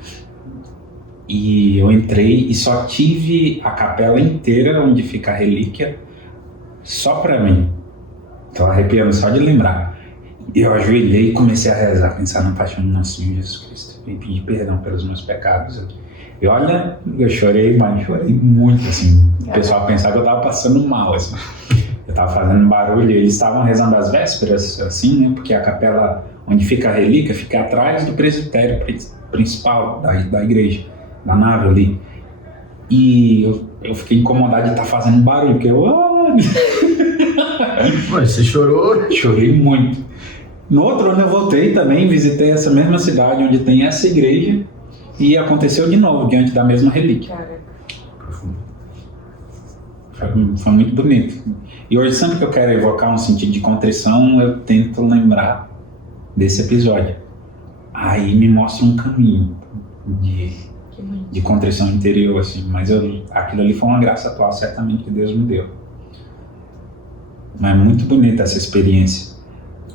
E eu entrei e só tive a capela inteira onde fica a relíquia só pra mim. Tô arrepiando só de lembrar. Eu ajoelhei e comecei a rezar, pensar na paixão do Nosso Senhor Jesus Cristo e pedir perdão pelos meus pecados. E olha, eu chorei, mas chorei muito, assim. O pessoal pensava que eu tava passando mal, assim. Eu Tava fazendo barulho, eles estavam rezando as vésperas, assim, né? Porque a capela onde fica a relíquia fica atrás do presbitério principal da igreja, da nave ali. E eu fiquei incomodado de estar fazendo barulho, porque Mas você chorou? chorei muito. No outro ano eu voltei também, visitei essa mesma cidade onde tem essa igreja e aconteceu de novo, diante da mesma relíquia. Caraca. Foi muito bonito. E hoje, sempre que eu quero evocar um sentido de contrição, eu tento lembrar desse episódio. Aí me mostra um caminho de contrição interior, assim. Mas aquilo ali foi uma graça atual, certamente, que Deus me deu. Mas é muito bonita essa experiência.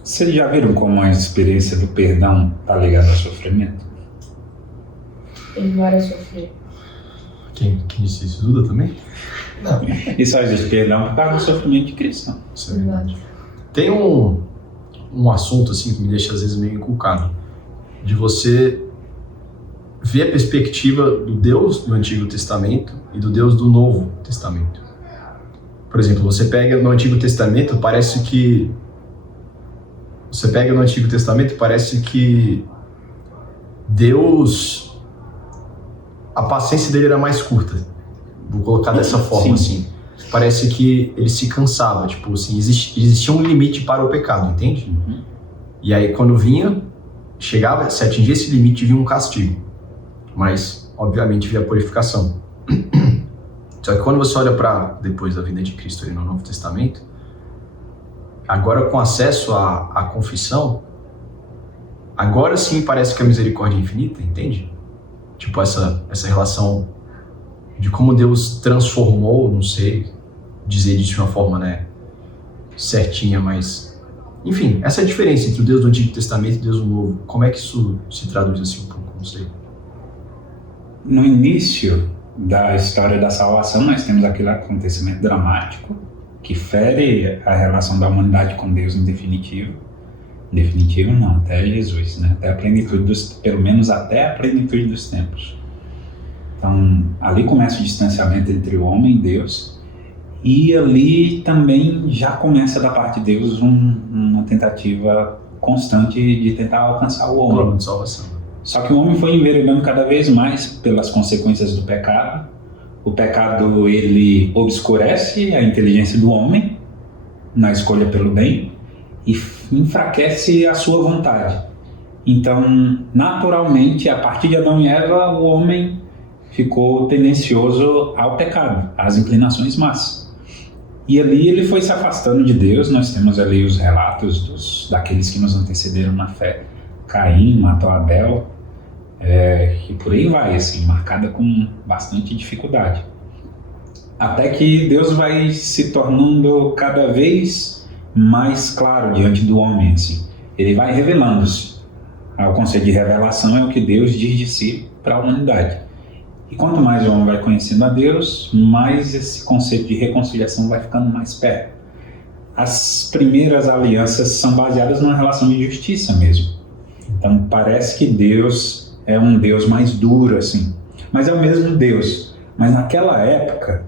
Vocês já viram como a experiência do perdão está ligada ao sofrimento? Embora sofrer. Quem disse isso? Duda também? Não. E só existe perdão por causa do sofrimento de Cristo. Isso é verdade. Tem um assunto assim que me deixa às vezes meio encucado, de você ver a perspectiva do Deus do Antigo Testamento e do Deus do Novo Testamento. Por exemplo, você pega no Antigo Testamento, parece que Deus, a paciência dele era mais curta. Vou colocar dessa forma, assim. Parece que ele se cansava, tipo assim, existia um limite para o pecado, entende? Uhum. E aí quando chegava, se atingia esse limite, vinha um castigo. Mas, obviamente, via a purificação. Só que quando você olha para depois da vinda de Cristo ali no Novo Testamento, agora com acesso à confissão, agora sim parece que a misericórdia é infinita, entende? Tipo essa relação de como Deus transformou, não sei dizer disso de uma forma, né, certinha, mas enfim, essa é a diferença entre o Deus do Antigo Testamento e o Deus do Novo. Como é que isso se traduz assim um pouco, não sei. No início da história da salvação, nós temos aquele acontecimento dramático que fere a relação da humanidade com Deus em definitivo. Em definitivo não, até Jesus, né? Até a plenitude pelo menos até a plenitude dos tempos. Então, ali começa o distanciamento entre o homem e Deus, e ali também já começa da parte de Deus uma tentativa constante de tentar alcançar o homem. Plano de salvação. Só que o homem foi enveredando cada vez mais pelas consequências do pecado. O pecado, ele obscurece a inteligência do homem na escolha pelo bem e enfraquece a sua vontade. Então, naturalmente, a partir de Adão e Eva, o homem ficou tendencioso ao pecado, às inclinações más. E ali ele foi se afastando de Deus. Nós temos ali os relatos daqueles que nos antecederam na fé. Caim matou Abel, e por aí vai, assim, marcada com bastante dificuldade. Até que Deus vai se tornando cada vez mais claro diante do homem, assim. Ele vai revelando-se. O conceito de revelação é o que Deus diz de si para a humanidade. E quanto mais o homem vai conhecendo a Deus, mais esse conceito de reconciliação vai ficando mais perto. As primeiras alianças são baseadas numa relação de justiça mesmo. Então parece que Deus é um Deus mais duro, assim. Mas é o mesmo Deus. Mas naquela época,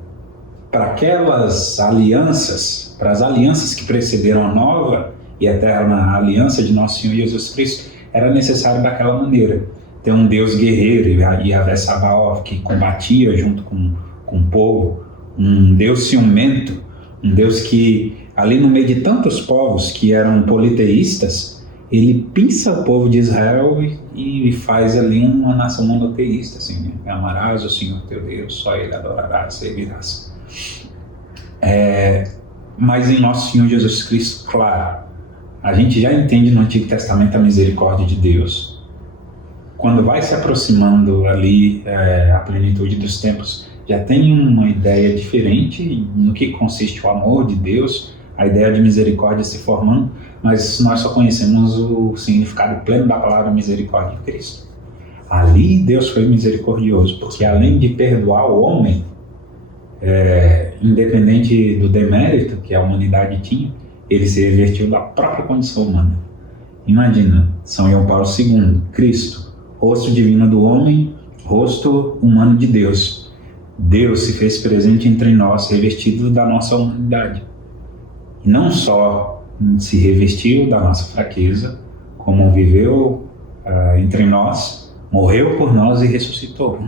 para aquelas alianças, para as alianças que precederam a nova e eterna aliança de nosso Senhor Jesus Cristo, era necessário daquela maneira. Ter um Deus guerreiro, Yahvé Sabaoth, que combatia junto com o povo, um Deus ciumento, um Deus que, ali no meio de tantos povos que eram politeístas, ele pinça o povo de Israel e faz ali uma nação monoteísta, assim, né? Amarás o Senhor teu Deus, só Ele adorarás, servirás. Mas em nosso Senhor Jesus Cristo, claro, a gente já entende no Antigo Testamento a misericórdia de Deus. Quando vai se aproximando ali a plenitude dos tempos, já tem uma ideia diferente no que consiste o amor de Deus, a ideia de misericórdia se formando, mas nós só conhecemos o significado pleno da palavra misericórdia de Cristo. Ali Deus foi misericordioso, porque além de perdoar o homem, independente do demérito que a humanidade tinha, ele se revertiu da própria condição humana. Imagina, São João Paulo II, Cristo, rosto divino do homem, rosto humano de Deus. Deus se fez presente entre nós, revestido da nossa humanidade. E não só se revestiu da nossa fraqueza, como viveu entre nós, morreu por nós e ressuscitou.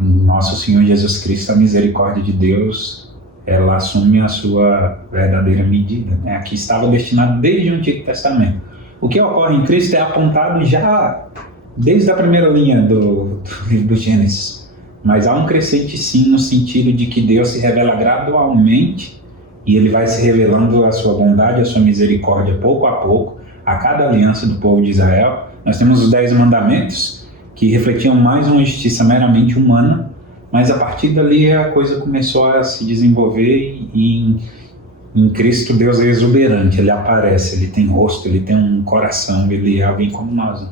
Nosso Senhor Jesus Cristo, a misericórdia de Deus, ela assume a sua verdadeira medida, né? Aqui estava destinado desde o Antigo Testamento. O que ocorre em Cristo é apontado já desde a primeira linha do livro do Gênesis. Mas há um crescente sim, no sentido de que Deus se revela gradualmente e Ele vai se revelando a sua bondade, a sua misericórdia pouco a pouco, a cada aliança do povo de Israel. Nós temos os 10 mandamentos, que refletiam mais uma justiça meramente humana, mas a partir dali a coisa começou a se desenvolver e em Cristo Deus é exuberante, Ele aparece, Ele tem rosto, Ele tem um coração, Ele é alguém como nós,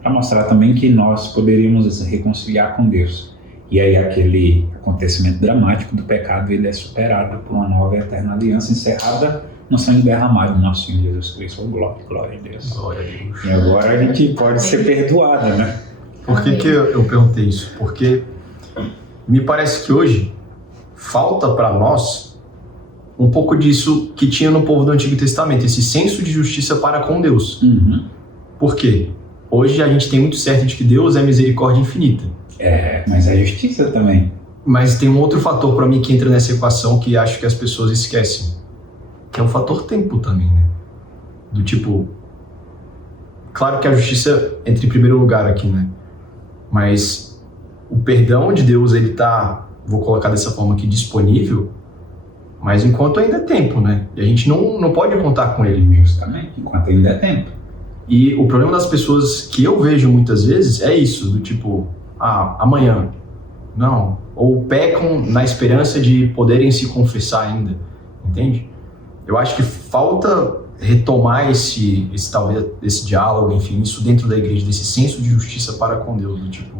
para mostrar também que nós poderíamos nos reconciliar com Deus. E aí aquele acontecimento dramático do pecado, ele é superado por uma nova e eterna aliança encerrada no sangue derramado do nosso Senhor Jesus Cristo. Oh, glória a Deus. Glória a Deus. E agora a gente pode ser perdoada, né? Por que eu perguntei isso? Porque me parece que hoje falta para nós um pouco disso que tinha no povo do Antigo Testamento, esse senso de justiça para com Deus. Uhum. Por quê? Hoje a gente tem muito certo de que Deus é misericórdia infinita. Mas é justiça também. Mas tem um outro fator para mim que entra nessa equação que acho que as pessoas esquecem, que é o fator tempo também, né? Do tipo, claro que a justiça entra em primeiro lugar aqui, né? Mas o perdão de Deus, ele tá, vou colocar dessa forma aqui, disponível, mas enquanto ainda é tempo, né? E a gente não pode contar com ele. Justamente, enquanto ainda é tempo. E o problema das pessoas que eu vejo muitas vezes é isso, do tipo, amanhã. Não. Ou pecam na esperança de poderem se confessar ainda. Entende? Eu acho que falta retomar esse talvez esse diálogo, enfim, isso dentro da igreja, desse senso de justiça para com Deus, do tipo...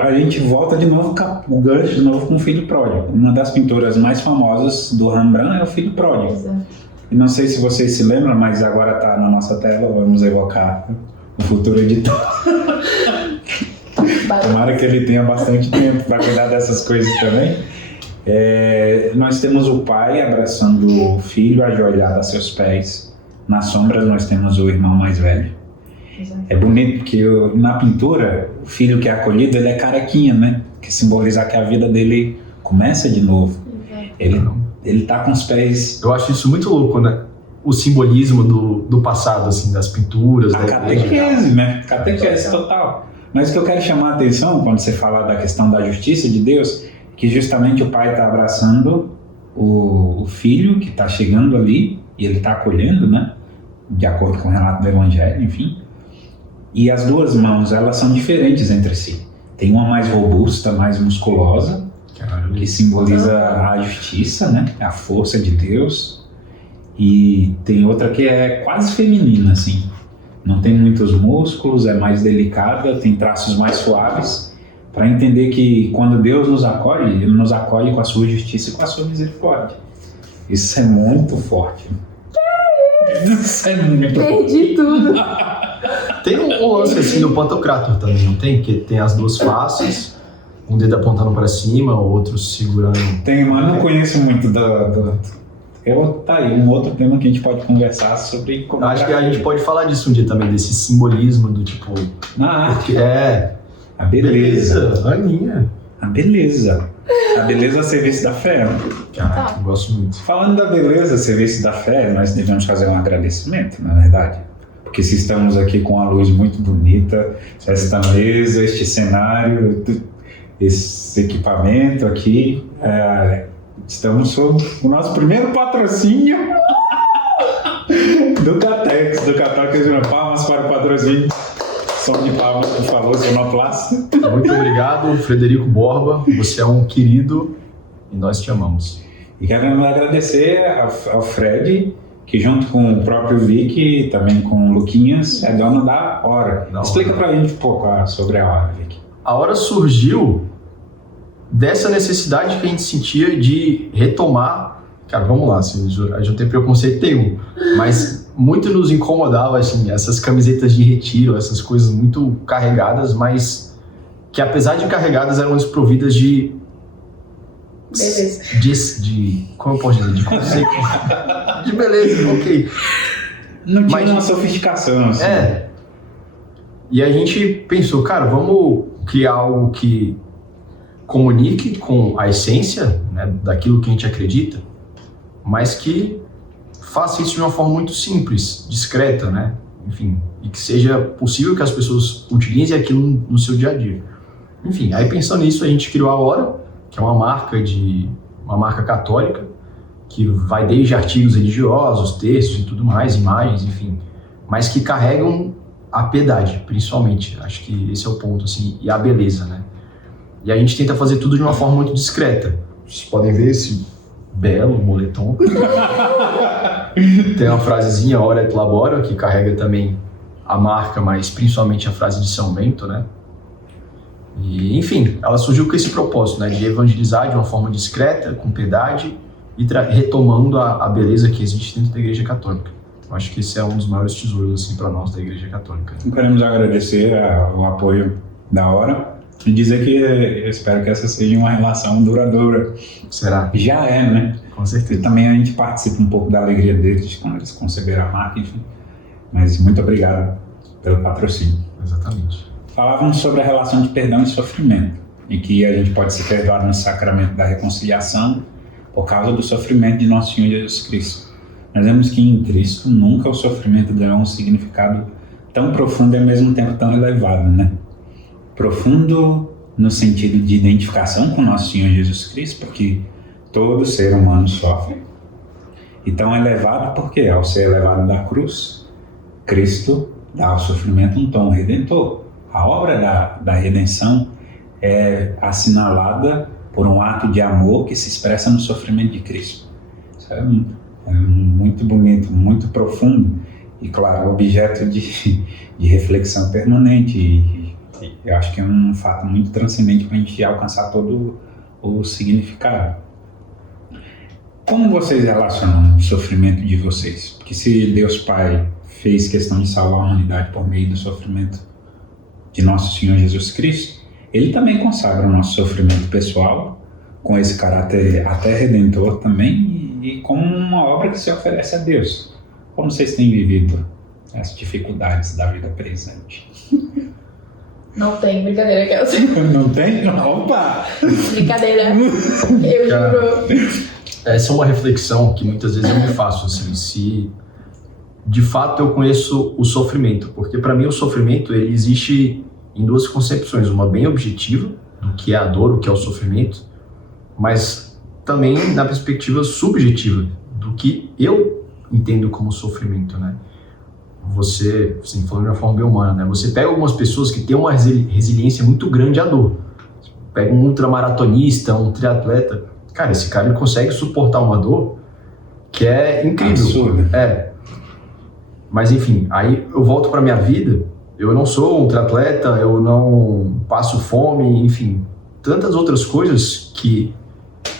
A gente volta de novo o gancho de novo com o Filho Pródigo. Uma das pinturas mais famosas do Rembrandt é o Filho Pródigo. Exato. E não sei se vocês se lembram, mas agora está na nossa tela, vamos evocar o futuro editor. Tomara que ele tenha bastante tempo para cuidar dessas coisas também. Nós temos o pai abraçando o filho ajoelhado a seus pés. Na sombra nós temos o irmão mais velho. Exato. É bonito porque na pintura o filho que é acolhido, ele é carequinha, né? Que simboliza que a vida dele começa de novo. Exato. Ele tá com os pés... Eu acho isso muito louco, né? O simbolismo do passado, assim, das pinturas. A catequese, né? Catequese total. Mas o que eu quero chamar a atenção quando você fala da questão da justiça de Deus, que justamente o pai está abraçando o filho que está chegando ali, e ele está acolhendo, né? De acordo com o relato do Evangelho, enfim. E as duas mãos, elas são diferentes entre si. Tem uma mais robusta, mais musculosa, que simboliza a justiça, né? A força de Deus. E tem outra que é quase feminina, assim. Não tem muitos músculos, é mais delicada, tem traços mais suaves, para entender que quando Deus nos acolhe, Ele nos acolhe com a sua justiça e com a sua misericórdia. Isso é muito forte. Isso é muito Perdi tudo. Tem um lance assim do Pantocrator também, não tem? Que tem as duas faces, um dedo apontando para cima, o outro segurando. Tem, mas não conheço muito tá aí, um outro tema que a gente pode conversar sobre como... Acho que a gente pode falar disso um dia também, desse simbolismo do tipo... Na arte. A beleza. Beleza, Aninha. A beleza. A beleza a serviço da fé. Caraca, eu gosto muito. Falando da beleza a serviço da fé, nós devemos fazer um agradecimento, na verdade. Porque se estamos aqui com uma luz muito bonita, esta mesa, este cenário, esse equipamento aqui, estamos sob o nosso primeiro patrocínio do Catex, palmas para o patrocínio. Som de palmas, por favor, sonoplasta. Muito obrigado, Frederico Borba, você é um querido e nós te amamos. E quero agradecer ao Fred, que junto com o próprio Vic e também com o Luquinhas, é dono da Hora. Explica pra gente um pouco sobre a Hora, Vic. A Hora surgiu dessa necessidade que a gente sentia de retomar. Cara, vamos lá, assim, a gente não tem preconceito nenhum, mas muito nos incomodava, assim, essas camisetas de retiro, essas coisas muito carregadas, mas que apesar de carregadas eram desprovidas de Beleza. Como eu posso dizer? De conceito. De beleza, ok. Não tinha uma sofisticação, assim. E a gente pensou, cara, vamos criar algo que comunique com a essência, né, daquilo que a gente acredita, mas que faça isso de uma forma muito simples, discreta, né? Enfim, e que seja possível que as pessoas utilizem aquilo no seu dia a dia. Enfim, aí pensando nisso, a gente criou a Hora, que é uma marca católica, que vai desde artigos religiosos, textos e tudo mais, imagens, enfim, mas que carregam a piedade, principalmente. Acho que esse é o ponto, assim, e a beleza, né? E a gente tenta fazer tudo de uma forma muito discreta. Vocês podem ver esse belo moletom. Tem uma frasezinha, Ora et Labora, que carrega também a marca, mas principalmente a frase de São Bento, né? E, enfim, ela surgiu com esse propósito, né? De evangelizar de uma forma discreta, com piedade, e retomando a beleza que existe dentro da Igreja Católica. Eu acho que esse é um dos maiores tesouros, assim, para nós da Igreja Católica. Queremos agradecer o apoio da Hora e dizer que eu espero que essa seja uma relação duradoura. Será? Já é, né? Com certeza. E também a gente participa um pouco da alegria deles quando eles conceberam a marca, enfim. Mas muito obrigado pelo patrocínio. Exatamente. Falávamos sobre a relação de perdão e sofrimento, e que a gente pode ser perdoado no sacramento da reconciliação por causa do sofrimento de nosso Senhor Jesus Cristo. Nós vemos que em Cristo nunca o sofrimento ganhou um significado tão profundo e ao mesmo tempo tão elevado, né? Profundo no sentido de identificação com nosso Senhor Jesus Cristo, porque todo ser humano sofre. E tão elevado porque, ao ser elevado da cruz, Cristo dá ao sofrimento um tom redentor. A obra da redenção é assinalada por um ato de amor que se expressa no sofrimento de Cristo. Isso é muito bonito, muito profundo e, claro, objeto de reflexão permanente. E eu acho que é um fato muito transcendente para a gente alcançar todo o significado. Como vocês relacionam o sofrimento de vocês? Porque se Deus Pai fez questão de salvar a humanidade por meio do sofrimento de nosso Senhor Jesus Cristo, Ele também consagra o nosso sofrimento pessoal com esse caráter até redentor também e como uma obra que se oferece a Deus. Como vocês têm vivido as dificuldades da vida presente? Não tem, brincadeira, Kelsey. Não tem? Opa! Brincadeira. Eu juro. Essa é uma reflexão que muitas vezes eu me faço, assim, se de fato eu conheço o sofrimento, porque para mim o sofrimento ele existe em duas concepções, uma bem objetiva, do que é a dor, o que é o sofrimento, mas também na perspectiva subjetiva, do que eu entendo como sofrimento, né? Você, assim, falando de uma forma bem humana, né? Você pega algumas pessoas que têm uma resiliência muito grande à dor, pega um ultramaratonista, um triatleta, cara, esse cara ele consegue suportar uma dor que é incrível. Absurdo. Mas enfim, aí eu volto para minha vida, eu não sou um triatleta, eu não passo fome, enfim, tantas outras coisas que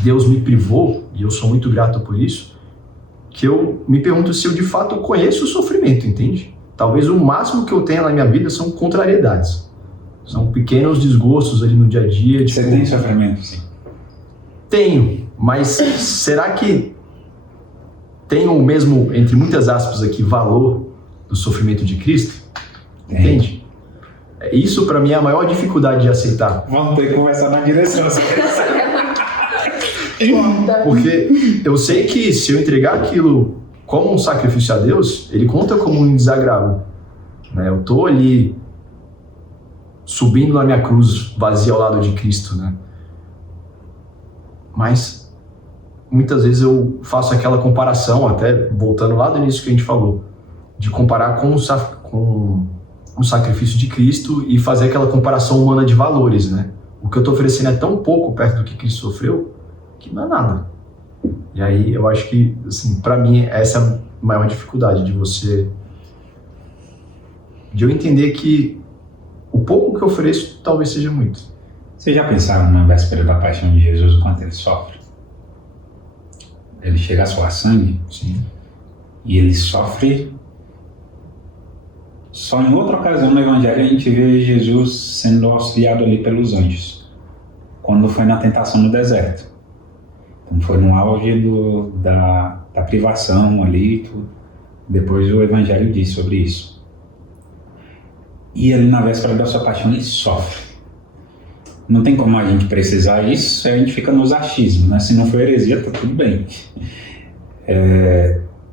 Deus me privou, e eu sou muito grato por isso, que eu me pergunto se eu de fato conheço o sofrimento, entende? Talvez o máximo que eu tenha na minha vida são contrariedades. São pequenos desgostos ali no dia a dia. Você tem sofrimento, sim? Tenho, mas será que tem o mesmo, entre muitas aspas aqui, valor do sofrimento de Cristo? Entende? Isso para mim é a maior dificuldade de aceitar. Vamos ter que conversar na direção. Porque eu sei que se eu entregar aquilo como um sacrifício a Deus, ele conta como um desagravo, né? Eu tô ali subindo na minha cruz vazia ao lado de Cristo, né? Mas muitas vezes eu faço aquela comparação, até voltando lá do início que a gente falou, de comparar com o sacrifício de Cristo e fazer aquela comparação humana de valores, né? O que eu estou oferecendo é tão pouco perto do que Cristo sofreu que não é nada. E aí eu acho que, assim, para mim essa é a maior dificuldade de eu entender que o pouco que eu ofereço talvez seja muito. Vocês já pensaram na véspera da paixão de Jesus o quanto ele sofre? Ele chega a suar sangue. Sim. E ele sofre. Só em outra ocasião no Evangelho a gente vê Jesus sendo auxiliado ali pelos anjos, quando foi na tentação no deserto. Então foi no auge da privação ali, tudo. Depois o Evangelho diz sobre isso. E ali na véspera da sua paixão ele sofre. Não tem como a gente precisar isso, a gente fica nos achismos, né? Se não for heresia, tá tudo bem.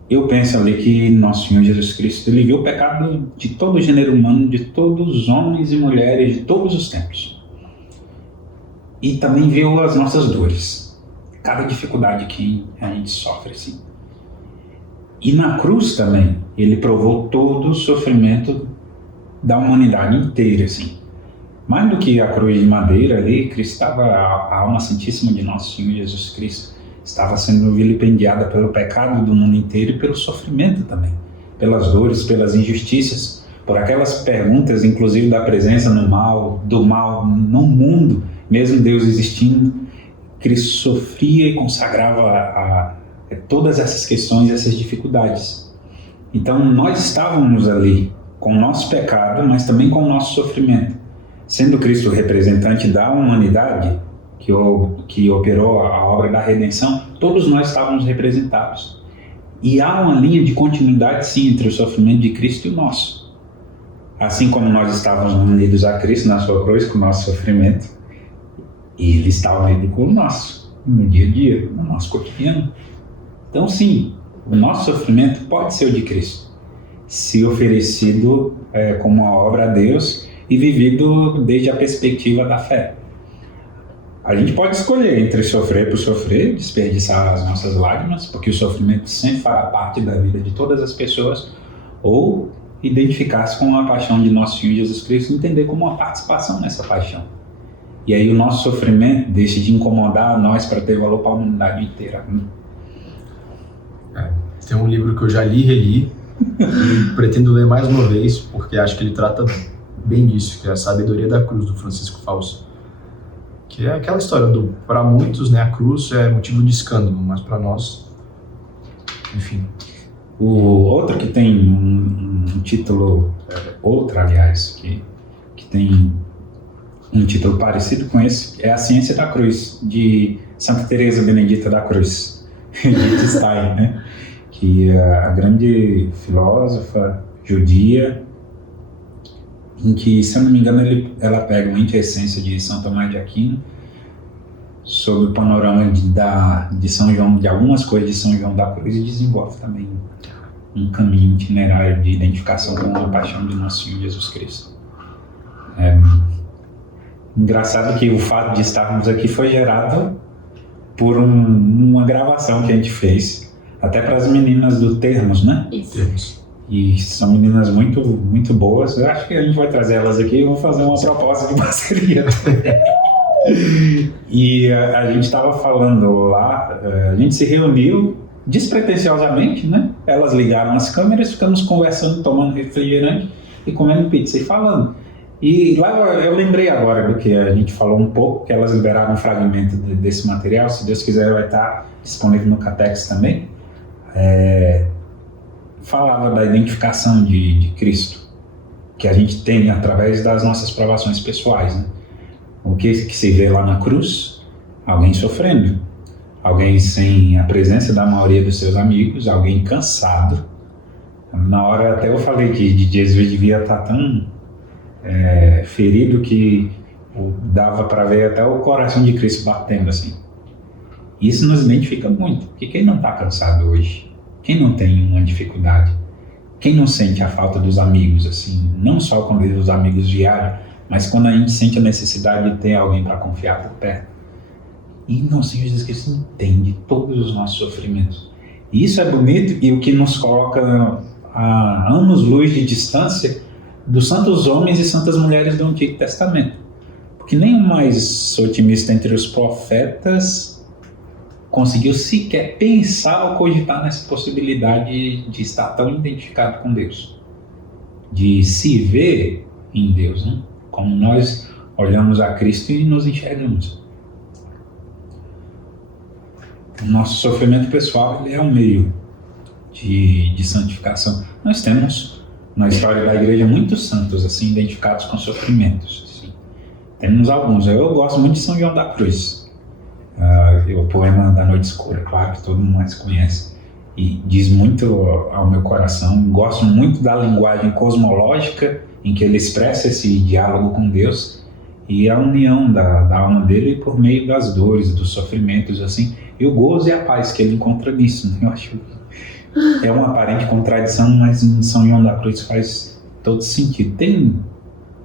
Eu penso ali que nosso Senhor Jesus Cristo, ele viu o pecado de todo o gênero humano, de todos os homens e mulheres, de todos os tempos. E também viu as nossas dores, cada dificuldade que a gente sofre, assim. E na cruz também, ele provou todo o sofrimento da humanidade inteira, assim. Mais do que a cruz de madeira ali, Cristo estava, a alma santíssima de nosso Senhor Jesus Cristo estava sendo vilipendiada pelo pecado do mundo inteiro e pelo sofrimento também, pelas dores, pelas injustiças, por aquelas perguntas, inclusive da presença do mal no mundo, mesmo Deus existindo. Cristo sofria e consagrava a todas essas questões, essas dificuldades. Então nós estávamos ali com o nosso pecado, mas também com o nosso sofrimento. Sendo Cristo o representante da humanidade, que operou a obra da redenção, todos nós estávamos representados. E há uma linha de continuidade, sim, entre o sofrimento de Cristo e o nosso. Assim como nós estávamos unidos a Cristo na sua cruz, com o nosso sofrimento, ele estava unido com o nosso, no dia a dia, no nosso cotidiano. Então, sim, o nosso sofrimento pode ser o de Cristo, se oferecido como uma obra a Deus e vivido desde a perspectiva da fé. A gente pode escolher entre sofrer por sofrer, desperdiçar as nossas lágrimas, porque o sofrimento sempre fará parte da vida de todas as pessoas, ou identificar-se com a paixão de nosso Senhor Jesus Cristo e entender como uma participação nessa paixão. E aí o nosso sofrimento deixa de incomodar a nós para ter valor para a humanidade inteira. Tem um livro que eu já li e reli, e pretendo ler mais uma vez, porque acho que ele trata bem disso, que é a Sabedoria da Cruz, do Francisco Fausto. Que é aquela história para muitos, né, a cruz é motivo de escândalo, mas para nós, enfim. O outro que tem um título, aliás, que tem um título parecido com esse, é A Ciência da Cruz, de Santa Teresa Benedita da Cruz, de Stein, né? Que é a grande filósofa judia, em que, se eu não me engano, ela pega muito a essência de São Tomás de Aquino, sobre o panorama de São João, de algumas coisas de São João da Cruz, e desenvolve também um caminho itinerário de identificação com a paixão de nosso Senhor Jesus Cristo. Engraçado que o fato de estarmos aqui foi gerado por uma gravação que a gente fez, até para as meninas do Termos, né? Isso. E são meninas muito, muito boas. Eu acho que a gente vai trazer elas aqui e vou fazer uma proposta de parceria. E a gente estava falando lá, a gente se reuniu despretensiosamente, né? Elas ligaram as câmeras, ficamos conversando, tomando refrigerante e comendo pizza e falando. E lá eu lembrei agora do que a gente falou um pouco, que elas liberaram um fragmento desse material. Se Deus quiser, vai estar disponível no Catex também. Falava da identificação de Cristo, que a gente tem através das nossas provações pessoais, né? O que se vê lá na cruz? Alguém sofrendo, alguém sem a presença da maioria dos seus amigos, alguém cansado. Na hora até eu falei que Jesus devia estar tão ferido que dava para ver até o coração de Cristo batendo assim. Isso nos identifica muito, porque quem não está cansado hoje? Quem não tem uma dificuldade? Quem não sente a falta dos amigos, assim, não só quando os amigos viajam, mas quando a gente sente a necessidade de ter alguém para confiar por perto? E nosso Senhor Jesus Cristo entende todos os nossos sofrimentos. E isso é bonito, e o que nos coloca a anos-luz de distância dos santos homens e santas mulheres do Antigo Testamento. Porque nem o mais otimista entre os profetas conseguiu sequer pensar ou cogitar nessa possibilidade de estar tão identificado com Deus, de se ver em Deus, né? Como nós olhamos a Cristo e nos enxergamos. O nosso sofrimento pessoal ele é um meio de santificação. Nós temos na história da igreja muitos santos assim identificados com sofrimentos. Assim. Temos alguns. Eu gosto muito de São João da Cruz. o poema da Noite Escura, claro que todo mundo mais conhece, e diz muito ao meu coração. Gosto muito da linguagem cosmológica em que ele expressa esse diálogo com Deus e a união da alma dele por meio das dores, dos sofrimentos, assim, e o gozo e a paz que ele encontra nisso, né? Eu acho que é uma aparente contradição, mas em São João da Cruz faz todo sentido. Tem,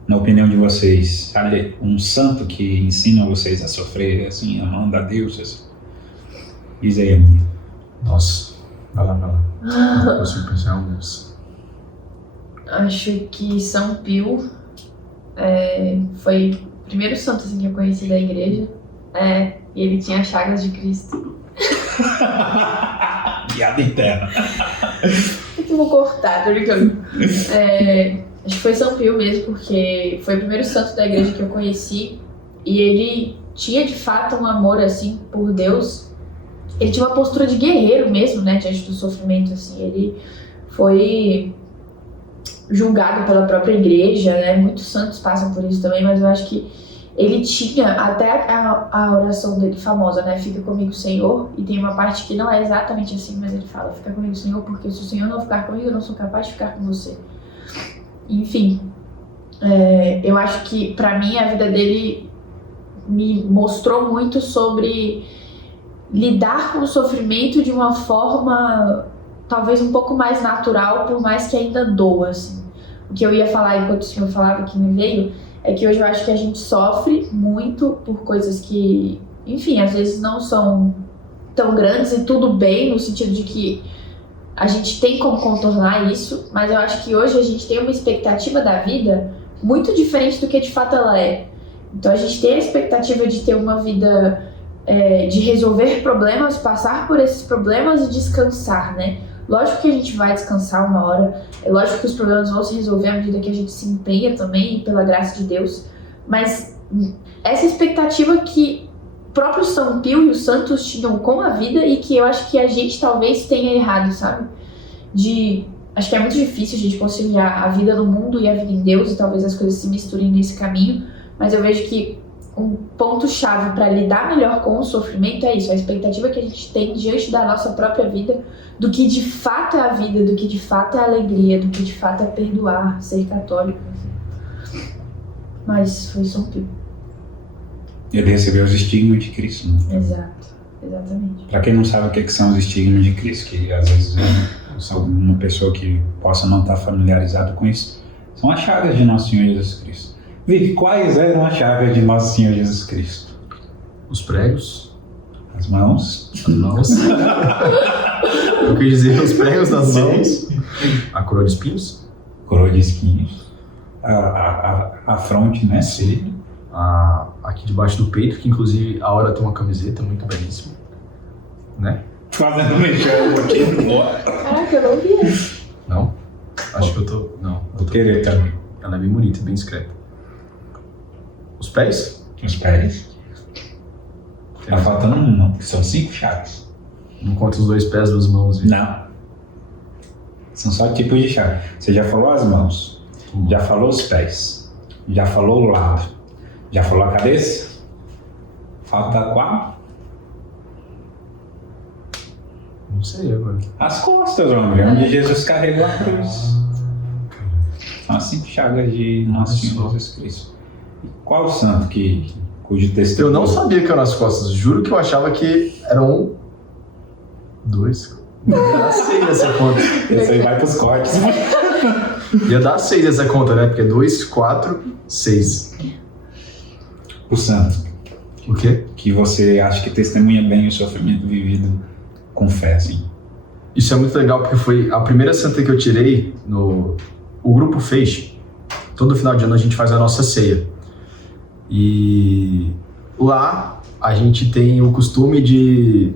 na opinião de vocês, sabe, um santo que ensina vocês a sofrer, assim, amando a Deus? Assim? Diz aí, amigo. Nossa, vai lá. Não consigo pensar em alguns. Acho que São Pio foi o primeiro santo assim, que eu conheci da igreja. E ele tinha chagas de Cristo. Piada interna. Eu vou cortar, tô brincando. Acho que foi São Pio mesmo, porque foi o primeiro santo da igreja que eu conheci. E ele tinha de fato um amor assim por Deus. Ele tinha uma postura de guerreiro mesmo, né, diante do sofrimento, assim. Ele foi julgado pela própria igreja, né? Muitos santos passam por isso também, mas eu acho que ele tinha até a oração dele famosa, né? Fica comigo, Senhor. E tem uma parte que não é exatamente assim, mas ele fala: fica comigo, Senhor, porque se o Senhor não ficar comigo, eu não sou capaz de ficar com você. Enfim, eu acho que pra mim a vida dele me mostrou muito sobre lidar com o sofrimento de uma forma talvez um pouco mais natural, por mais que ainda doa, assim. O que eu ia falar enquanto o senhor falava que me veio é que hoje eu acho que a gente sofre muito por coisas que, enfim, às vezes não são tão grandes e tudo bem, no sentido de que a gente tem como contornar isso, mas eu acho que hoje a gente tem uma expectativa da vida muito diferente do que de fato ela é. Então a gente tem a expectativa de ter uma vida de resolver problemas, passar por esses problemas e descansar, né? Lógico que a gente vai descansar uma hora, é lógico que os problemas vão se resolver à medida que a gente se empenha também, pela graça de Deus, mas essa expectativa que o próprio São Pio e os santos tinham com a vida e que eu acho que a gente talvez tenha errado, sabe? Acho que é muito difícil a gente conciliar a vida no mundo e a vida em Deus, e talvez as coisas se misturem nesse caminho, mas eu vejo que um ponto-chave para lidar melhor com o sofrimento é isso, a expectativa que a gente tem diante da nossa própria vida, do que de fato é a vida, do que de fato é a alegria, do que de fato é perdoar, ser católico. Assim. Mas foi São Pio. Ele recebeu os estigmas de Cristo, né? Exato, exatamente. Para quem não sabe o que são os estigmas de Cristo, que às vezes uma pessoa que possa não estar familiarizada com isso, são as chagas de Nosso Senhor Jesus Cristo. Vivi, quais eram as chagas de Nosso Senhor Jesus Cristo? Os pregos. As mãos. As mãos. Eu quis dizer os pregos nas mãos. A coroa de espinhos. Coroa de espinhos. A fronte, né? Sim. Aqui debaixo do peito, que inclusive a Hora tem uma camiseta muito belíssima. Né? Fazendo mexer aqui no ar. Caraca, eu não vi isso. Não? Acho que eu tô... Não. Vou querer também. Ela é bem bonita, bem discreta. Os pés? Os pés. Tá faltando uma, que são 5 chagas. Não conta os 2 pés, 2 mãos. Viu? Não. São só tipos de chaga. Você já falou as mãos, já falou os pés, já falou o lado, já falou a cabeça. Falta qual? Não sei agora. As costas, homem, onde Jesus carregou a cruz. São as 5 chagas de Nosso Senhor Jesus Cristo. Qual o santo cujo testemunho... Eu não sabia que eram as costas. Juro que eu achava que eram 2. Ia dar 6 essa conta. Esse aí vai pros cortes. Ia dar 6 essa conta, né? Porque 2, 4, 6. O santo. O quê? Que você acha que testemunha bem o sofrimento vivido com fé, assim. Isso é muito legal, porque foi a primeira santa que eu tirei no... O grupo fez. Todo final de ano a gente faz a nossa ceia. E lá a gente tem o costume de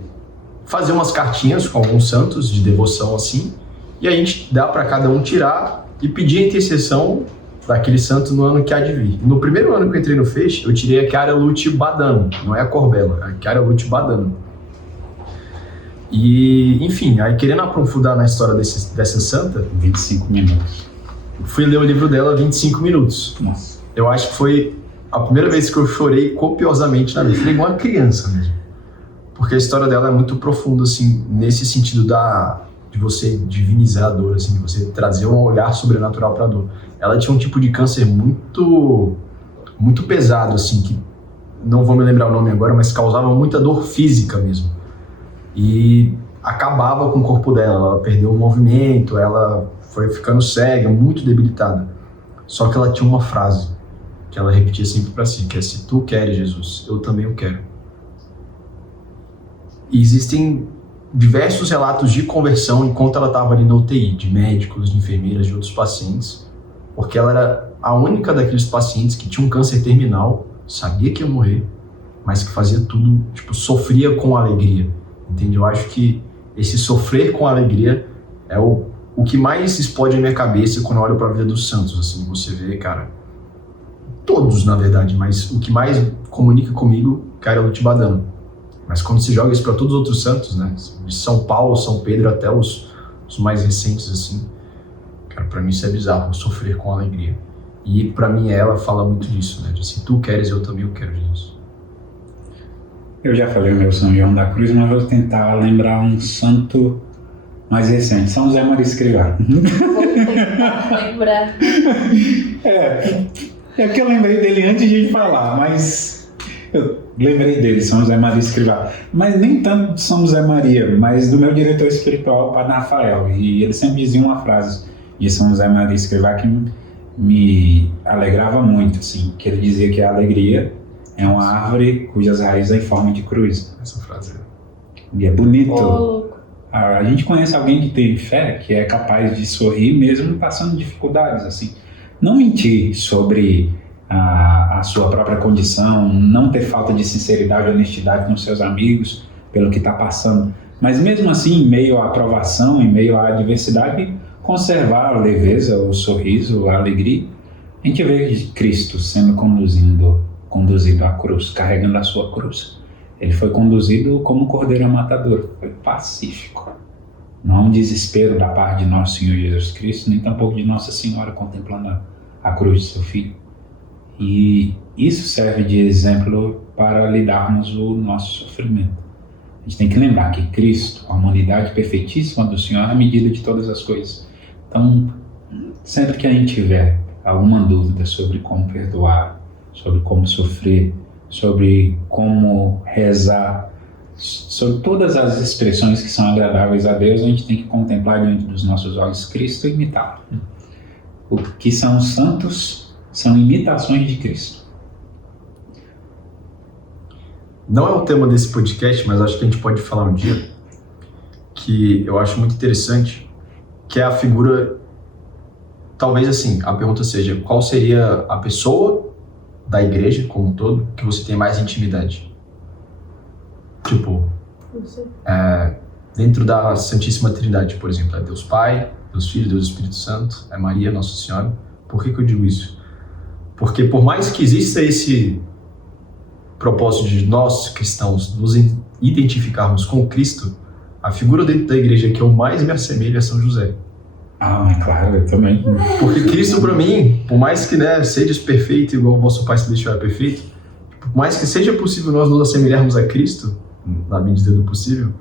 fazer umas cartinhas com alguns santos de devoção assim, e a gente dá para cada um tirar e pedir a intercessão daquele santo no ano que há de vir. No primeiro ano que eu entrei no Feixe, eu tirei a Chiara Lute Badano, não é a Corbella, é a Chiara Lute Badano. E, enfim, aí querendo aprofundar na história dessa santa... 25 minutos. Fui ler o livro dela 25 minutos. Nossa. Eu acho que foi a primeira vez que eu chorei copiosamente na vida. Falei igual uma criança mesmo. Porque a história dela é muito profunda, assim, nesse sentido de você divinizar a dor, assim, de você trazer um olhar sobrenatural para a dor. Ela tinha um tipo de câncer muito, muito pesado, assim, que não vou me lembrar o nome agora, mas causava muita dor física mesmo. E acabava com o corpo dela, ela perdeu o movimento, ela foi ficando cega, muito debilitada. Só que ela tinha uma frase que ela repetia sempre para si, que é: se tu queres, Jesus, eu também o quero. E existem diversos relatos de conversão enquanto ela estava ali na UTI, de médicos, de enfermeiras, de outros pacientes, porque ela era a única daqueles pacientes que tinha um câncer terminal, sabia que ia morrer, mas que fazia tudo, tipo, sofria com alegria, entende? Eu acho que esse sofrer com alegria é o que mais explode na minha cabeça quando eu olho para a vida dos santos, assim, você vê, cara, todos, na verdade, mas o que mais comunica comigo, cara, é o Tibadano. Mas quando se joga isso para todos os outros santos, né, de São Paulo, São Pedro até os mais recentes, assim, cara, para mim isso é bizarro, sofrer com alegria. E para mim ela fala muito disso, né, de se tu queres, eu também o quero, Jesus. Eu já falei o meu São João da Cruz, mas vou tentar lembrar um santo mais recente, São José Maria Escrivá. Vou tentar lembrar. É que eu lembrei dele antes de falar, mas eu lembrei dele, São José Maria Escrivá. Mas nem tanto de São José Maria, mas do meu diretor espiritual, Padre Rafael. E ele sempre dizia uma frase de São José Maria Escrivá que me alegrava muito, assim, que ele dizia que a alegria é uma árvore cujas raízes é em forma de cruz. Essa frase E é bonito. Louco. A gente conhece alguém que tem fé, que é capaz de sorrir mesmo passando dificuldades, assim. Não mentir sobre a sua própria condição, não ter falta de sinceridade e honestidade com seus amigos pelo que está passando. Mas mesmo assim, em meio à aprovação, em meio à adversidade, conservar a leveza, o sorriso, a alegria. A gente vê Cristo sendo conduzido à cruz, carregando a sua cruz. Ele foi conduzido como cordeiro matador, foi pacífico. Não há um desespero da parte de nosso Senhor Jesus Cristo, nem tampouco de Nossa Senhora contemplando a cruz de seu Filho. E isso serve de exemplo para lidarmos o nosso sofrimento. A gente tem que lembrar que Cristo, a humanidade perfeitíssima do Senhor, é a medida de todas as coisas. Então, sempre que a gente tiver alguma dúvida sobre como perdoar, sobre como sofrer, sobre como rezar, sobre todas as expressões que são agradáveis a Deus, a gente tem que contemplar diante dos nossos olhos Cristo e imitá-lo. O que são os santos são imitações de Cristo. Não é o tema desse podcast, mas acho que a gente pode falar um dia, que eu acho muito interessante, que é a figura, talvez assim, a pergunta seja, qual seria a pessoa da igreja como um todo que você tem mais intimidade? Tipo, dentro da Santíssima Trindade, por exemplo, é Deus Pai, Deus Filho, Deus Espírito Santo, é Maria, Nossa Senhora. Por que eu digo isso? Porque por mais que exista esse propósito de nós, cristãos, nos identificarmos com Cristo, a figura dentro da igreja que eu mais me assemelho é São José. Ah, claro, eu também. Porque Cristo, para mim, por mais que seja perfeito, igual o vosso Pai Celestial é perfeito, por mais que seja possível nós nos assemelharmos a Cristo, na medida do possível,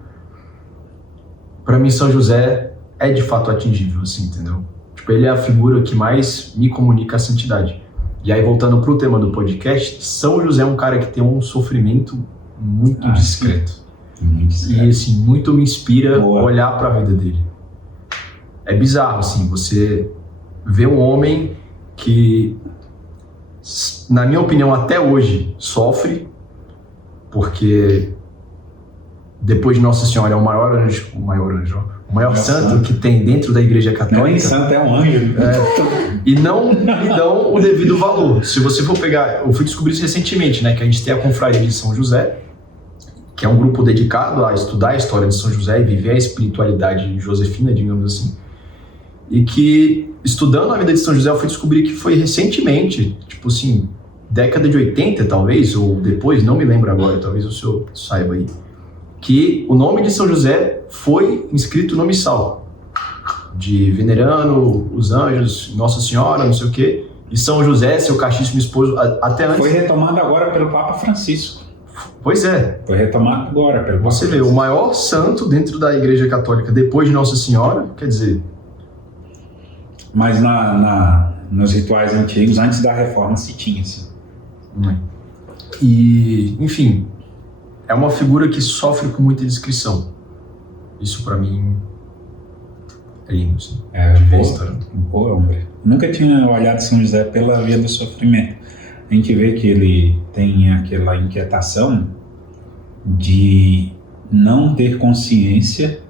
para mim São José é de fato atingível, assim, entendeu? Tipo, ele é a figura que mais me comunica a santidade. E aí, voltando pro tema do podcast, São José é um cara que tem um sofrimento muito discreto. Muito discreto. E, assim, muito me inspira Boa. olhar para a vida dele. É bizarro, assim, você vê um homem que, na minha opinião, até hoje, sofre, porque depois de Nossa Senhora é o maior santo que tem dentro da Igreja Católica. Não é nem santo, é um anjo. E não lhe dão o devido valor. Se você for pegar, eu fui descobrir isso recentemente, né, que a gente tem a Confraria de São José, que é um grupo dedicado a estudar a história de São José e viver a espiritualidade josefina, digamos assim. E que, estudando a vida de São José, eu fui descobrir que foi recentemente, tipo assim, década de 80 talvez, ou depois, não me lembro agora, talvez o senhor saiba aí, que o nome de São José foi inscrito no missal, de venerando os anjos, Nossa Senhora, não sei o quê, e São José, seu castíssimo esposo, até antes... Foi retomado agora pelo Papa Francisco. Pois é. Foi retomado agora. Pelo Você vê, o maior santo dentro da Igreja Católica, depois de Nossa Senhora, quer dizer... Mas nos rituais antigos, antes da reforma, se tinha, assim. E, enfim, é uma figura que sofre com muita descrição. Isso pra mim é lindo, assim. Boa, homem. Nunca tinha olhado São José pela via do sofrimento. A gente vê que ele tem aquela inquietação de não ter consciência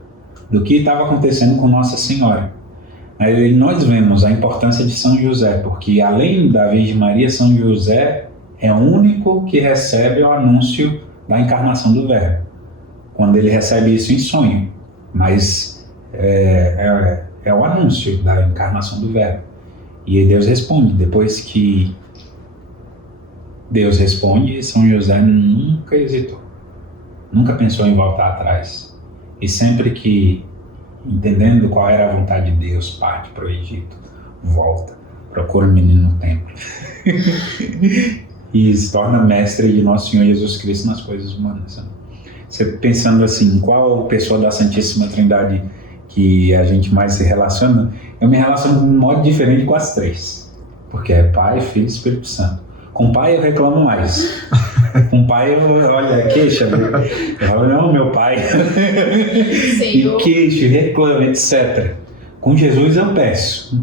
do que estava acontecendo com Nossa Senhora. Aí nós vemos a importância de São José, porque além da Virgem Maria, São José é o único que recebe o anúncio da encarnação do Verbo, quando ele recebe isso em sonho, mas é o anúncio da encarnação do Verbo. E Deus responde. Depois que Deus responde, São José nunca hesitou, nunca pensou em voltar atrás, e sempre que, entendendo qual era a vontade de Deus, parte para o Egito, volta, procura o menino no templo e se torna mestre de Nosso Senhor Jesus Cristo nas coisas humanas. Você pensando assim, qual pessoa da Santíssima Trindade que a gente mais se relaciona? Eu me relaciono de um modo diferente com as três, porque é Pai, Filho e Espírito Santo. Com o Pai eu reclamo mais. Com o Pai eu, olha, queixa. Eu falo, não, meu Pai. Senhor. E queixa, reclama, etc. Com Jesus eu peço.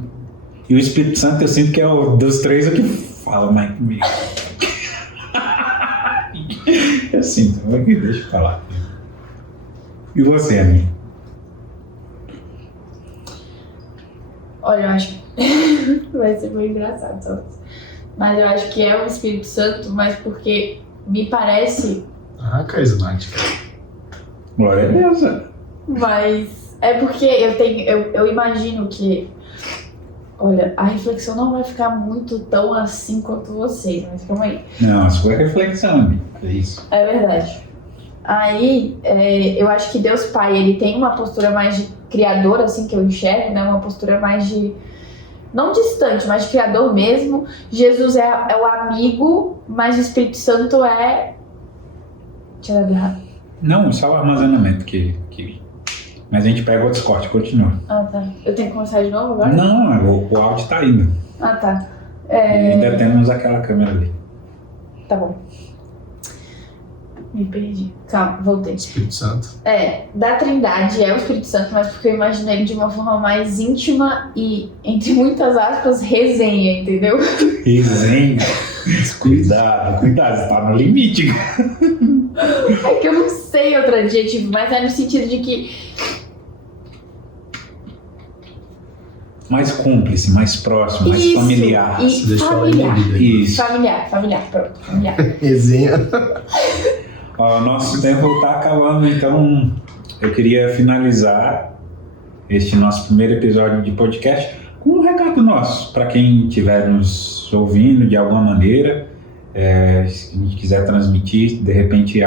E o Espírito Santo eu sinto que é dos três o que fala mais comigo. Eu sinto, deixa eu falar. E você, amigo? Olha, eu acho que vai ser muito engraçado só isso. Mas eu acho que é o Espírito Santo, mas porque me parece... carismática. Glória a Deus. Mas é porque eu imagino que... Olha, a reflexão não vai ficar muito tão assim quanto vocês, mas calma aí. Não, a sua reflexão, amigo. É isso. É verdade. Aí, eu acho que Deus Pai, ele tem uma postura mais de criador, assim, que eu enxergo, né? Uma postura mais de... não distante, mas de criador mesmo. Jesus é o amigo, mas o Espírito Santo é... Deixa eu ver errado. Não, só o armazenamento que... Mas a gente pega outros cortes, continua. Ah, tá. Eu tenho que começar de novo agora? Não, o áudio tá indo. Ah, tá. Ainda temos aquela câmera ali. Tá bom. Me perdi. Calma, voltei. Espírito Santo. Da Trindade é o Espírito Santo, mas porque eu imaginei ele de uma forma mais íntima e, entre muitas aspas, resenha, entendeu? Resenha. Cuidado, você tá no limite. É que eu não sei outro adjetivo, mas é no sentido de que... Mais cúmplice, mais próximo, mais familiar. E familiar. Isso. Familiar, pronto, familiar. Resenha. Ó, o nosso tempo está acabando, então eu queria finalizar este nosso primeiro episódio de podcast com um recado nosso, para quem estiver nos ouvindo de alguma maneira, se a gente quiser transmitir, de repente,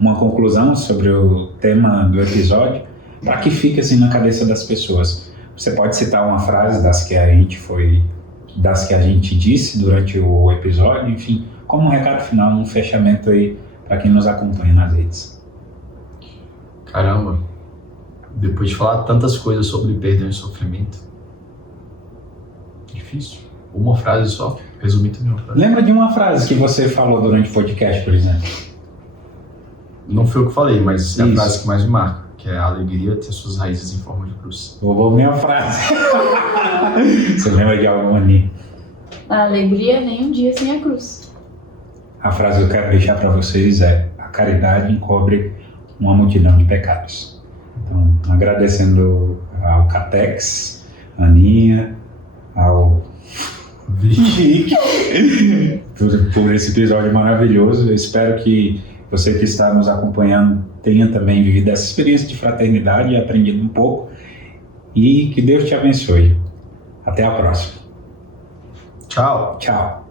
uma conclusão sobre o tema do episódio, para que fique assim na cabeça das pessoas. Você pode citar uma frase das que a gente disse durante o episódio, enfim, como um recado final, um fechamento aí para quem nos acompanha nas redes. Caramba, depois de falar tantas coisas sobre perdão e sofrimento, difícil. Uma frase só, resumir também uma frase. Lembra de uma frase que você falou durante o podcast, por exemplo? Não foi o que eu falei, mas é a Isso. frase que mais me marca, que é a alegria ter suas raízes em forma de cruz. Vou minha frase. Você lembra de alguma ali? A alegria nem um dia sem a cruz. A frase que eu quero deixar para vocês é: a caridade encobre uma multidão de pecados. Então, agradecendo ao Catex, a Aninha, ao Vicky por esse episódio maravilhoso. Eu espero que você que está nos acompanhando tenha também vivido essa experiência de fraternidade e aprendido um pouco. E que Deus te abençoe. Até a próxima. Tchau. Tchau.